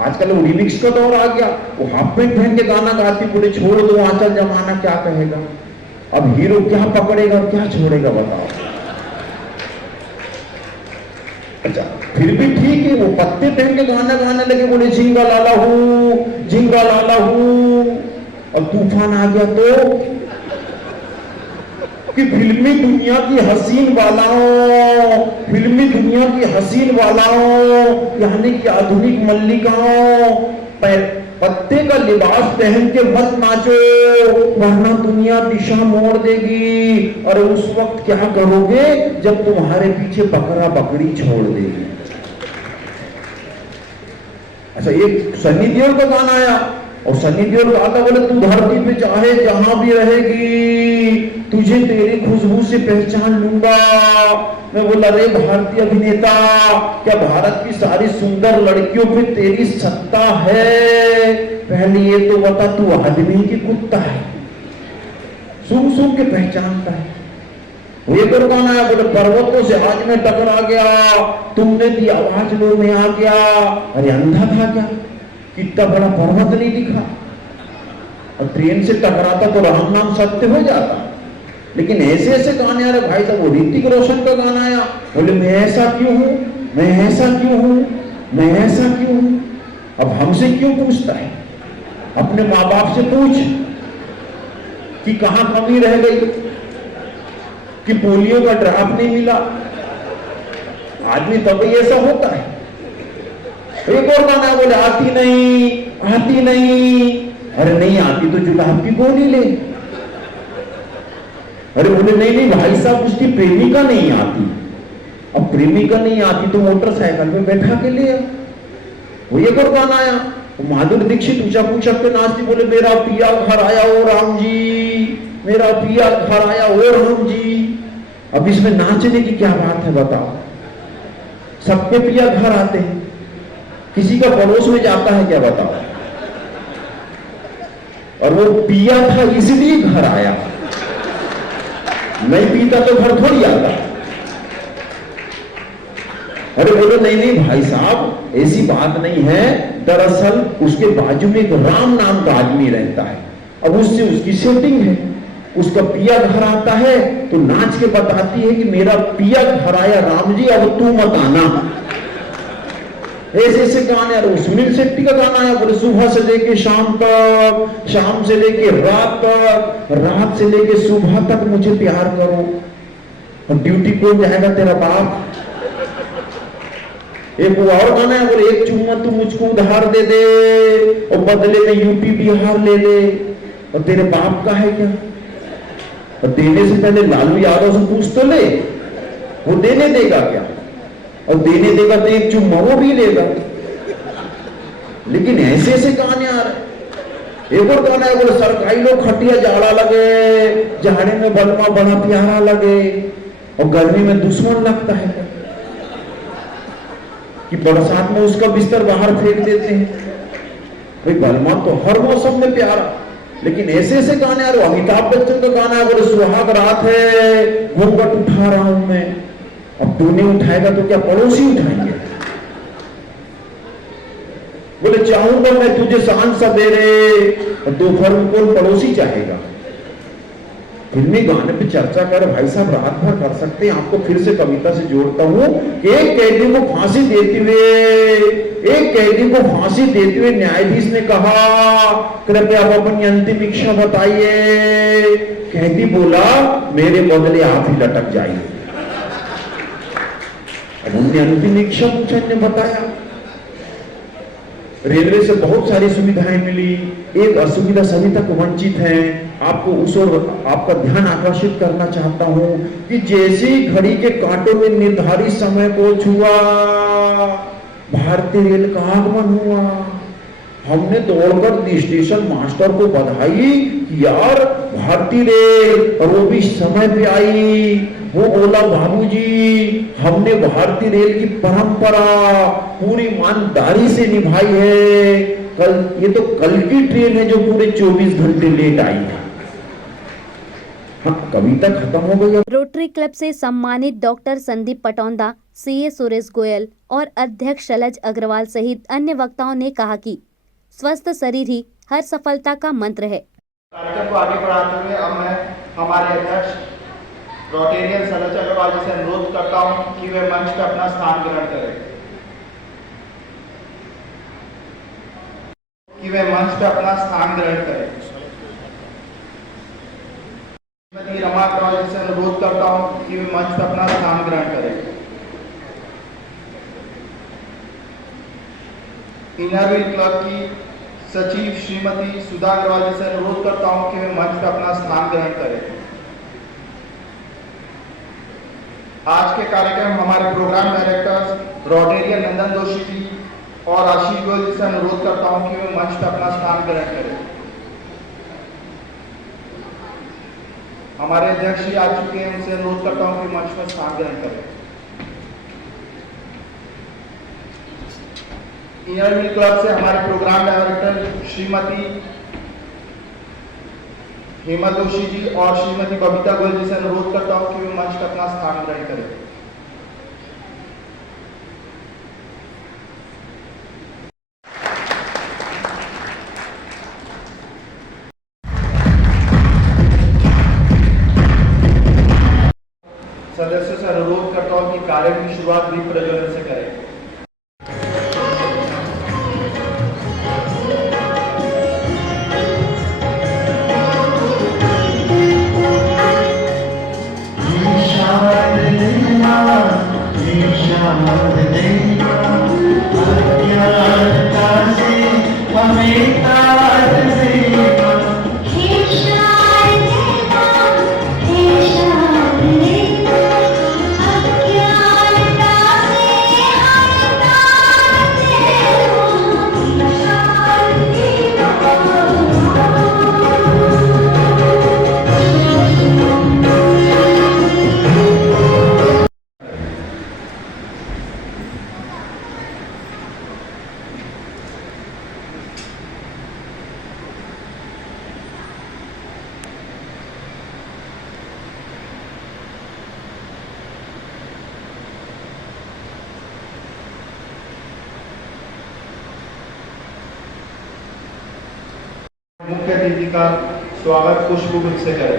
आजकल वो रिमिक्स का दौर आ गया, वो हाफ पैंट पहन के गाना गाती, बोले छोड़ दो आंचल जमाना क्या कहेगा। अब हीरो क्या पकड़ेगा क्या छोड़ेगा बताओ। अच्छा फिर भी ठीक है, वो पत्ते पहन के गाना गाने लगे, बोले झिंगा लाला हूं, झिंगा लाला हूं। और तूफान आ गया तो कि फिल्मी दुनिया की हसीन वालाओं, फिल्मी दुनिया की हसीन वालाओं, यानी कि आधुनिक मल्लिकाओं, पत्ते का लिबास पहन के मत नाचो, वरना दुनिया दिशा मोड़ देगी। और उस वक्त क्या करोगे जब तुम्हारे पीछे बकरा बकरी छोड़ देगी। अच्छा एक सनी देओल का गाना आया, और सनी देओल गाता, बोले तू धरती पे चाहे जहां भी रहेगी, तुझे तेरी खुशबू से पहचान लूंगा। मैं बोला रे भारतीय अभिनेता, क्या भारत की सारी सुंदर लड़कियों पे तेरी सत्ता है? पहले ये तो बता तू आदमी की कुत्ता है, सूंघ सूंघ के पहचानता है। वो एक और गाना है, बोले पर्वतों से आज मैं टकरा गया, तुमने दी आवाज लो मैं आ गया। अरे अंधा था क्या, कितना बड़ा पर्वत नहीं दिखा। और ट्रेन से टकराता तो राम नाम सत्य हो जाता। लेकिन ऐसे ऐसे गाने आ रहे भाई साहब। वो ऋतिक रोशन का गाना आया, बोले मैं ऐसा क्यों हूं, मैं ऐसा क्यों हूं, मैं ऐसा क्यों हूं। अब हमसे क्यों पूछता है, अपने माँ बाप से पूछ कि कहां कमी रह गई, कि पोलियो का ड्राफ्ट नहीं मिला। आदमी तभी ऐसा होता है। एक और गाना, बोले आती नहीं, आती नहीं। अरे नहीं आती तो जुलाब की गोली ले। अरे बोले नहीं नहीं भाई साहब उसकी प्रेमिका नहीं आती। अब प्रेमिका नहीं आती तो मोटरसाइकिल पे बैठा के ले आ। वो एक और गाना आया, माधुरी दीक्षित ऊंचा पूछा के नाचती, बोले मेरा पिया घर आया ओ राम जी, मेरा पिया घर आया ओ राम जी। अब इसमें नाचने की क्या बात है बताओ। सबके पिया घर आते हैं, किसी का पड़ोस में जाता है क्या बताओ। और वो पिया था इसलिए घर आया, नहीं पीता तो घर थोड़ी आता। अरे बोलो नहीं नहीं भाई साहब, ऐसी बात नहीं है। दरअसल उसके बाजू में एक राम नाम का आदमी रहता है, अब उससे उसकी सेटिंग है। उसका पिया घर आता है तो नाच के बताती है कि मेरा पिया घर आया राम जी, अब तू मत आना। ऐसे ऐसे गाने। यार सुनील शेट्टी का गाना है, बोले सुबह से लेके शाम तक, शाम से लेके रात तक, रात से लेके सुबह तक मुझे प्यार करो। और ड्यूटी कौन जाएगा, तेरा बाप। एक वो और गाना है, बोले एक चुम्मा तू मुझको उधार दे दे और बदले में यूपी बिहार ले ले। और तेरे बाप का है क्या? और देने से पहले लालू यादव से पूछ तो ले, वो देने देगा क्या? और देने देगा तो एक चुम्मा वो भी लेगा। लेकिन ऐसे ऐसे गाने आ रहे। एक और गाना है, बोले सरकारी लोग खटिया जाड़ा लगे, जाड़े में बलमा बड़ा प्यारा लगे और गर्मी में दुश्मन लगता है क्या? कि बरसात में उसका बिस्तर बाहर फेंक देते हैं। भाई बलमा तो हर मौसम में प्यारा। लेकिन ऐसे ऐसे गाने आ रहे। अमिताभ बच्चन का गाना है, बोले सुहाग रात है घूंघट उठा रहा हूं मैं। अब तू नहीं उठाएगा तो क्या पड़ोसी उठाएंगे? बोले चाहूंगा मैं तुझे सांझ सवेरे, और दोपहर में कौन पड़ोसी चाहेगा? फिल्मी गाने पे चर्चा कर भाई साहब, रात भर कर सकते हैं। आपको फिर से कविता से जोड़ता हूं कि एक कैदी को फांसी देते हुए न्यायाधीश ने कहा कृपया आप अपनी अंतिम इच्छा बताइए। कैदी बोला मेरे बदले आप ही लटक जाइए। अब उनने अंतिम इच्छा पूछा, ने बताया। रेलवे से बहुत सारी सुविधाएं मिली, एक असुविधा सभी तक वंचित हैं। आपको उस ओर आपका ध्यान आकर्षित करना चाहता हूं कि जैसे ही घड़ी के कांटों में निर्धारित समय को छुआ, भारतीय रेल का आगमन हुआ। हमने दौड़कर स्टेशन मास्टर को बधाई कि यार भारतीय रेल, और वो भी समय पे आई। वो बोला बाबूजी हमने भारतीय रेल की परंपरा पूरी ईमानदारी से निभाई है। ये तो कल की ट्रेन है जो पूरे 24 घंटे लेट आई है। हाँ, कविता खत्म हो गई। रोटरी क्लब से सम्मानित डॉक्टर संदीप पटौंदा, सीए सुरेश गोयल और अध्यक्ष शैलज अग्रवाल सहित अन्य वक्ताओं ने कहा कि स्वस्थ शरीर ही हर सफलता का मंत्र है। कार्यक्रम को आगे बढ़ाते हुए अब मैं हमारे अध्यक्ष रोटेरियन शैलज अग्रवाल जी से अनुरोध करता हूं कि वे मंच पर अपना स्थान ग्रहण करें। श्रीमती रमा अग्रवाल जी से अनुरोध करता हूं कि वे मंच पर अपना स्थान ग्रहण करें। इनरव्हील क्लब की सचिव श्रीमती सुधा अग्रवाल जी से अनुरोध करता हूं कि वे मंच पर अपना स्थान ग्रहण करें। आज के कार्यक्रम हमारे प्रोग्राम डायरेक्टर रोटेरियन नंदन जोशी जी और आशीष गोयल जी से अनुरोध करता हूं कि वे मंच पर अपना स्थान ग्रहण करें। हमारे अध्यक्ष जी आ चुके हैं, उनसे अनुरोध करता हूं कि मंच पर स्थान ग्रहण करें। इनरव्हील क्लब से हमारे प्रोग्राम डायरेक्टर श्रीमती हेमा जोशी जी और श्रीमती बबीता गोयल जी से अनुरोध करता हूं कि वे मंच पर अपना स्थान ग्रहण करें। सदस्यों से अनुरोध करता हूं कि कार्यक्रम की शुरुआत दीप प्रज्वलन से करें। शायद मुख्य अतिथि का स्वागत पुष्पगुच्छ से करें।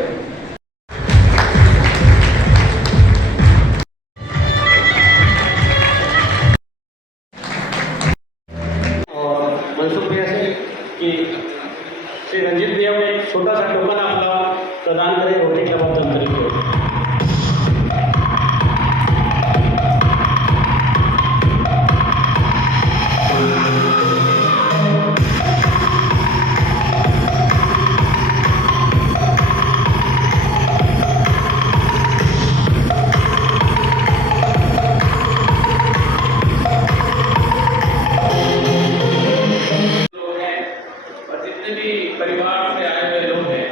और मनसुख भैया से कि श्री रंजीत भैया को एक छोटा सा टोकन आपका प्रदान करें रोटरी क्लब ऑफ धमतरी को। परिवार से आए हुए लोग हैं,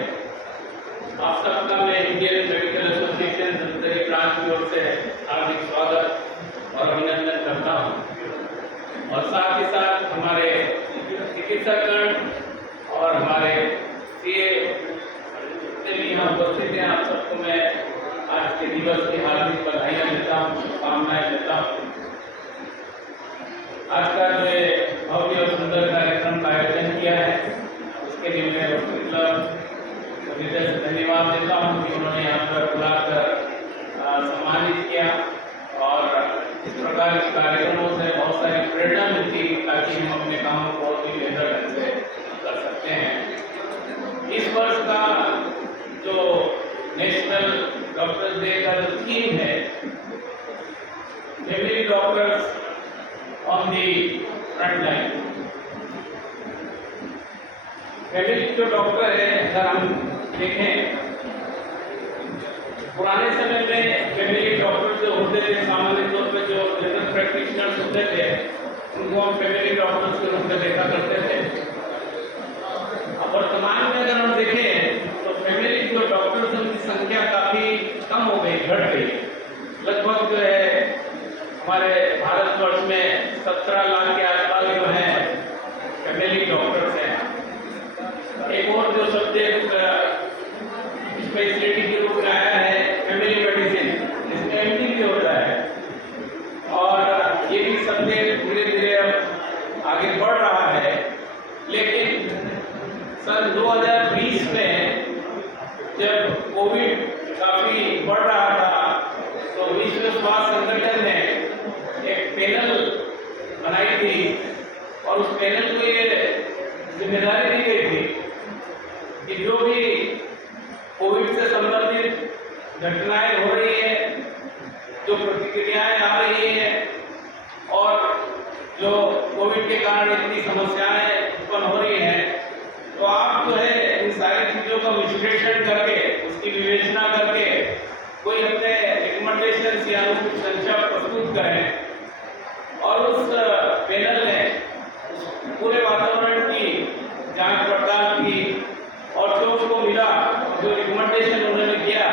आप सबका मैं Indian medical association Dhamtari branch की ओर से हार्दिक स्वागत और अभिनंदन करता हूँ। और साथ ही साथ हमारे चिकित्सकगण और हमारे सीए जितने भी यहाँ उपस्थित हैं, आप सबको मैं आज के दिवस की हार्दिक बधाइयाँ देता हूँ, शुभकामनाएं देता हूँ। आज का जो भव्य और सुंदर कार्यक्रम का आयोजन किया है उसके लिए मैं रोटरी क्लब हृदय से धन्यवाद देता हूँ कि उन्होंने यहाँ पर बुलाकर सम्मानित किया। और इस प्रकार के कार्यक्रमों से बहुत सारी प्रेरणा मिलती है ताकि हम अपने कामों को बहुत ही बेहतर ढंग से कर सकते हैं। इस वर्ष का जो नेशनल डॉक्टर्स डे का जो थीम है, family doctors on the front line. Family जो डॉक्टर है, अगर हम देखें पुराने समय में फैमिली डॉक्टर जो होते थे, सामान्य तौर पर जो जनरल प्रैक्टिशनर्स होते थे उनको हम फैमिली डॉक्टर्स के रूप में देखा करते थे। अब वर्तमान में अगर हम देखें तो फैमिली जो डॉक्टर्स उनकी संख्या काफी कम हो गई, घट गई। लगभग जो है हमारे भारतवर्ष में 17 लाख के आसपास जो है फैमिली डॉक्टर्स हैं। एक और जो सब्जेक्ट स्पेशलिटी के रूप में आया है फैमिली मेडिसिन, जिसमें एमडी भी होता है और ये भी सब्जेक्ट धीरे धीरे अब आगे बढ़ रहा है। लेकिन सन 2020 में जब कोविड काफी बढ़ रहा था तो विश्व स्वास्थ्य संगठन ने एक पैनल बनाई थी और उस पैनल को ये जिम्मेदारी दी गई थी कि जो भी कोविड से संबंधित घटनाएं हो रही है, जो प्रतिक्रियाएं आ रही हैं और जो कोविड के कारण इतनी समस्याएं उत्पन्न हो रही हैं, तो आप जो है इन सारी चीजों का विश्लेषण करके उसकी विवेचना करके कोई अपने रिकमेंडेशन या कुछ संख्या प्रस्तुत करें। और उस पैनल ने पूरे वातावरण की जांच पड़ताल की और जो उनको मिला, जो रिकमेंडेशन उन्होंने किया,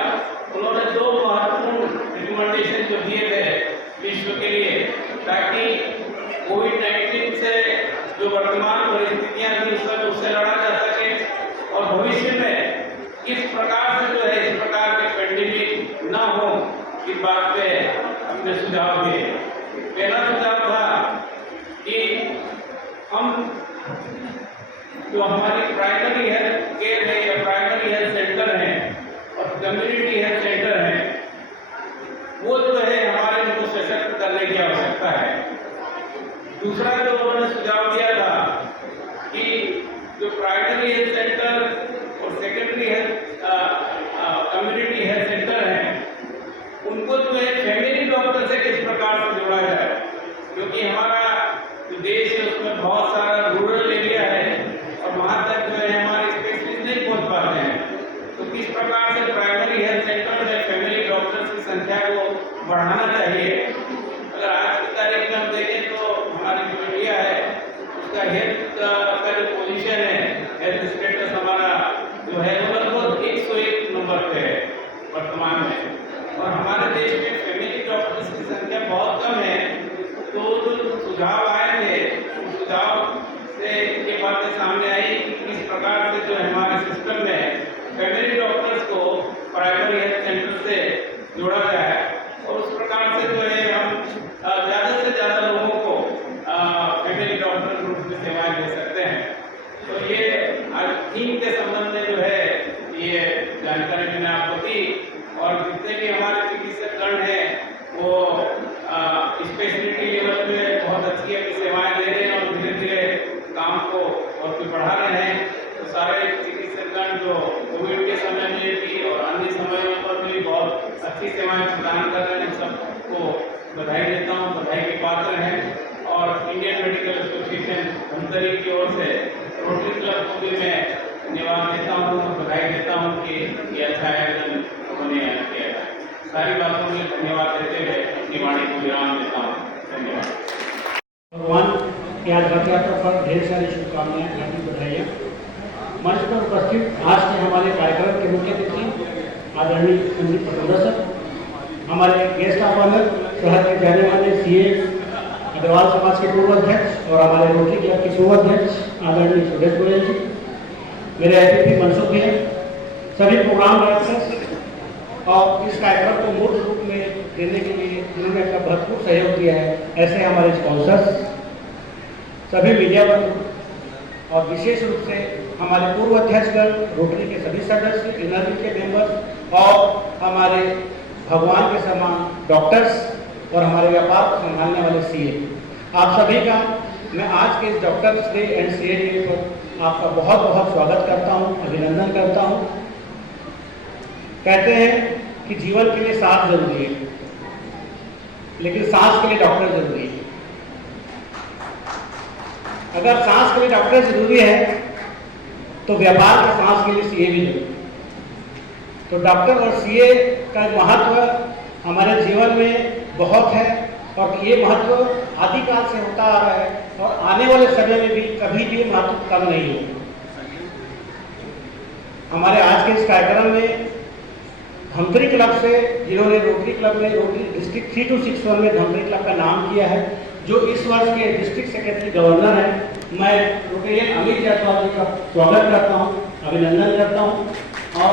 उन्होंने 2 महत्वपूर्ण रिकमेंडेशन जो दिए थे विश्व के लिए, ताकि कोविड-19 से जो वर्तमान परिस्थितियां थी उससे लड़ा जा सके और भविष्य में इस प्रकार से जो है इस प्रकार के पेंडेमिक न हो, इस बात पे अपने सुझाव दिए। पहला सुझाव था कि हम जो हमारी प्राइमरी हेल्थ केयर है या प्राइमरी हेल्थ सेंटर है और कम्युनिटी हेल्थ सेंटर है, वो जो है हमारे उनको सशक्त करने की आवश्यकता है। दूसरा जो उन्होंने सुझाव दिया था कि जो प्राइमरी हेल्थ सेंटर और secondary health community health centre हैं, उनको जो है फैमिली डॉक्टर से किस प्रकार से जोड़ा जाए, क्योंकि हमारा जो देश है उसमें बहुत सारा रूरल एरिया है और वहाँ तक जो है हमारे स्पेशलिस्ट नहीं पहुँच पाते हैं। तो किस प्रकार से प्राइमरी हेल्थ सेंटर में फैमिली डॉक्टर्स की संख्या को बढ़ाना चाहिए। अगर आज की तारीख में हम देखें तो हमारी जो इंडिया है उसका हेल्थ का जो पोजीशन है, हेल्थ स्टेटस हमारा जो है लगभग 101 नंबर पे है वर्तमान में, और हमारे देश में फैमिली डॉक्टर्स की संख्या बहुत कम है। तो जो सुझाव आए थे उस सुझाव से ये बातें सामने आई कि किस प्रकार से जो हमारे सिस्टम में फैमिली डॉक्टर्स को प्राइमरी हेल्थ सेंटर से जोड़ा जाए और उस प्रकार से जो है हम ज़्यादा से ज़्यादा लोगों को फैमिली डॉक्टर के रूप में सेवाएं दे सकते हैं। तो ये आज थीम काम को और भी बढ़ा रहे हैं। तो सारे चिकित्सकगण जो कोविड के समय में भी और अन्य समयों पर भी बहुत अच्छी सेवाएं प्रदान कर रहे हैं, सबको बधाई देता हूँ, बधाई के पात्र हैं। और इंडियन मेडिकल एसोसिएशन धमतरी की ओर से रोटरी क्लब को भी मैं धन्यवाद देता हूँ, बधाई देता हूँ कि ये अच्छा आयोजन उन्होंने किया है। सारी बातों में धन्यवाद देते हुए अपनी वाणी को विराम देता हूँ। धन्यवाद। भगवान की आज रथ यात्रा पर ढेर सारी शुभकामनाएं, हार्दिक बधाइयाँ। मंच पर उपस्थित आज के हमारे कार्यक्रम के मुख्य अतिथि आदरणीय संदीप पटोदा सर, हमारे गेस्ट ऑफ ऑनर शहर के जाने वाले सीए अग्रवाल समाज के पूर्व अध्यक्ष और हमारे रोटरी क्लब के पूर्व अध्यक्ष आदरणीय सुरेश गोयल जी, मेरे अतिथि मनसुख भैया, सभी प्रोग्राम डायरेक्टर्स और इस कार्यक्रम को मूर्त रूप में देने के लिए जिन्होंने अपना भरपूर सहयोग दिया है, ऐसे हमारे स्पॉन्सर्स, सभी मीडिया बंधु और विशेष रूप से हमारे पूर्व अध्यक्षगण, रोटरी के सभी सदस्य, इनर्जी के मेंबर्स और हमारे भगवान के समान डॉक्टर्स और हमारे व्यापार को संभालने वाले सीए, आप सभी का मैं आज के इस doctors day and CA day पर आपका बहुत बहुत स्वागत करता हूं, अभिनंदन करता हूं। कहते हैं कि जीवन के लिए सांस जरूरी है, लेकिन सांस के लिए डॉक्टर जरूरी है। अगर सांस के लिए डॉक्टर जरूरी है तो व्यापार के सांस के लिए सीए भी जरूरी है। तो डॉक्टर और सीए का महत्व हमारे जीवन में बहुत है और ये महत्व आदिकाल से होता आ रहा है और आने वाले समय में भी कभी भी महत्व कम नहीं होगा। हमारे आज के इस कार्यक्रम में धमतरी क्लब से, जिन्होंने रोटरी क्लब में रोटरी डिस्ट्रिक्ट 3261 में धमतरी क्लब का नाम किया है, जो इस वर्ष के डिस्ट्रिक्ट सेक्रेटरी गवर्नर हैं, मैं रोटेरियन अमित जायसवाल जी का स्वागत करता हूं, अभिनंदन करता हूं और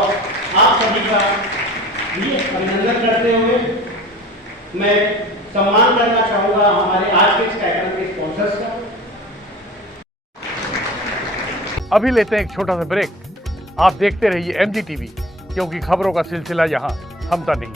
आप सभी का भी अभिनंदन करते हुए मैं सम्मान करना चाहूँगा हमारे आज के इस कार्यक्रम के स्पॉन्सर्स का। अभी लेते हैं एक छोटा सा ब्रेक। आप देखते रहिए MG TV, क्योंकि खबरों का सिलसिला यहाँ थमता नहीं।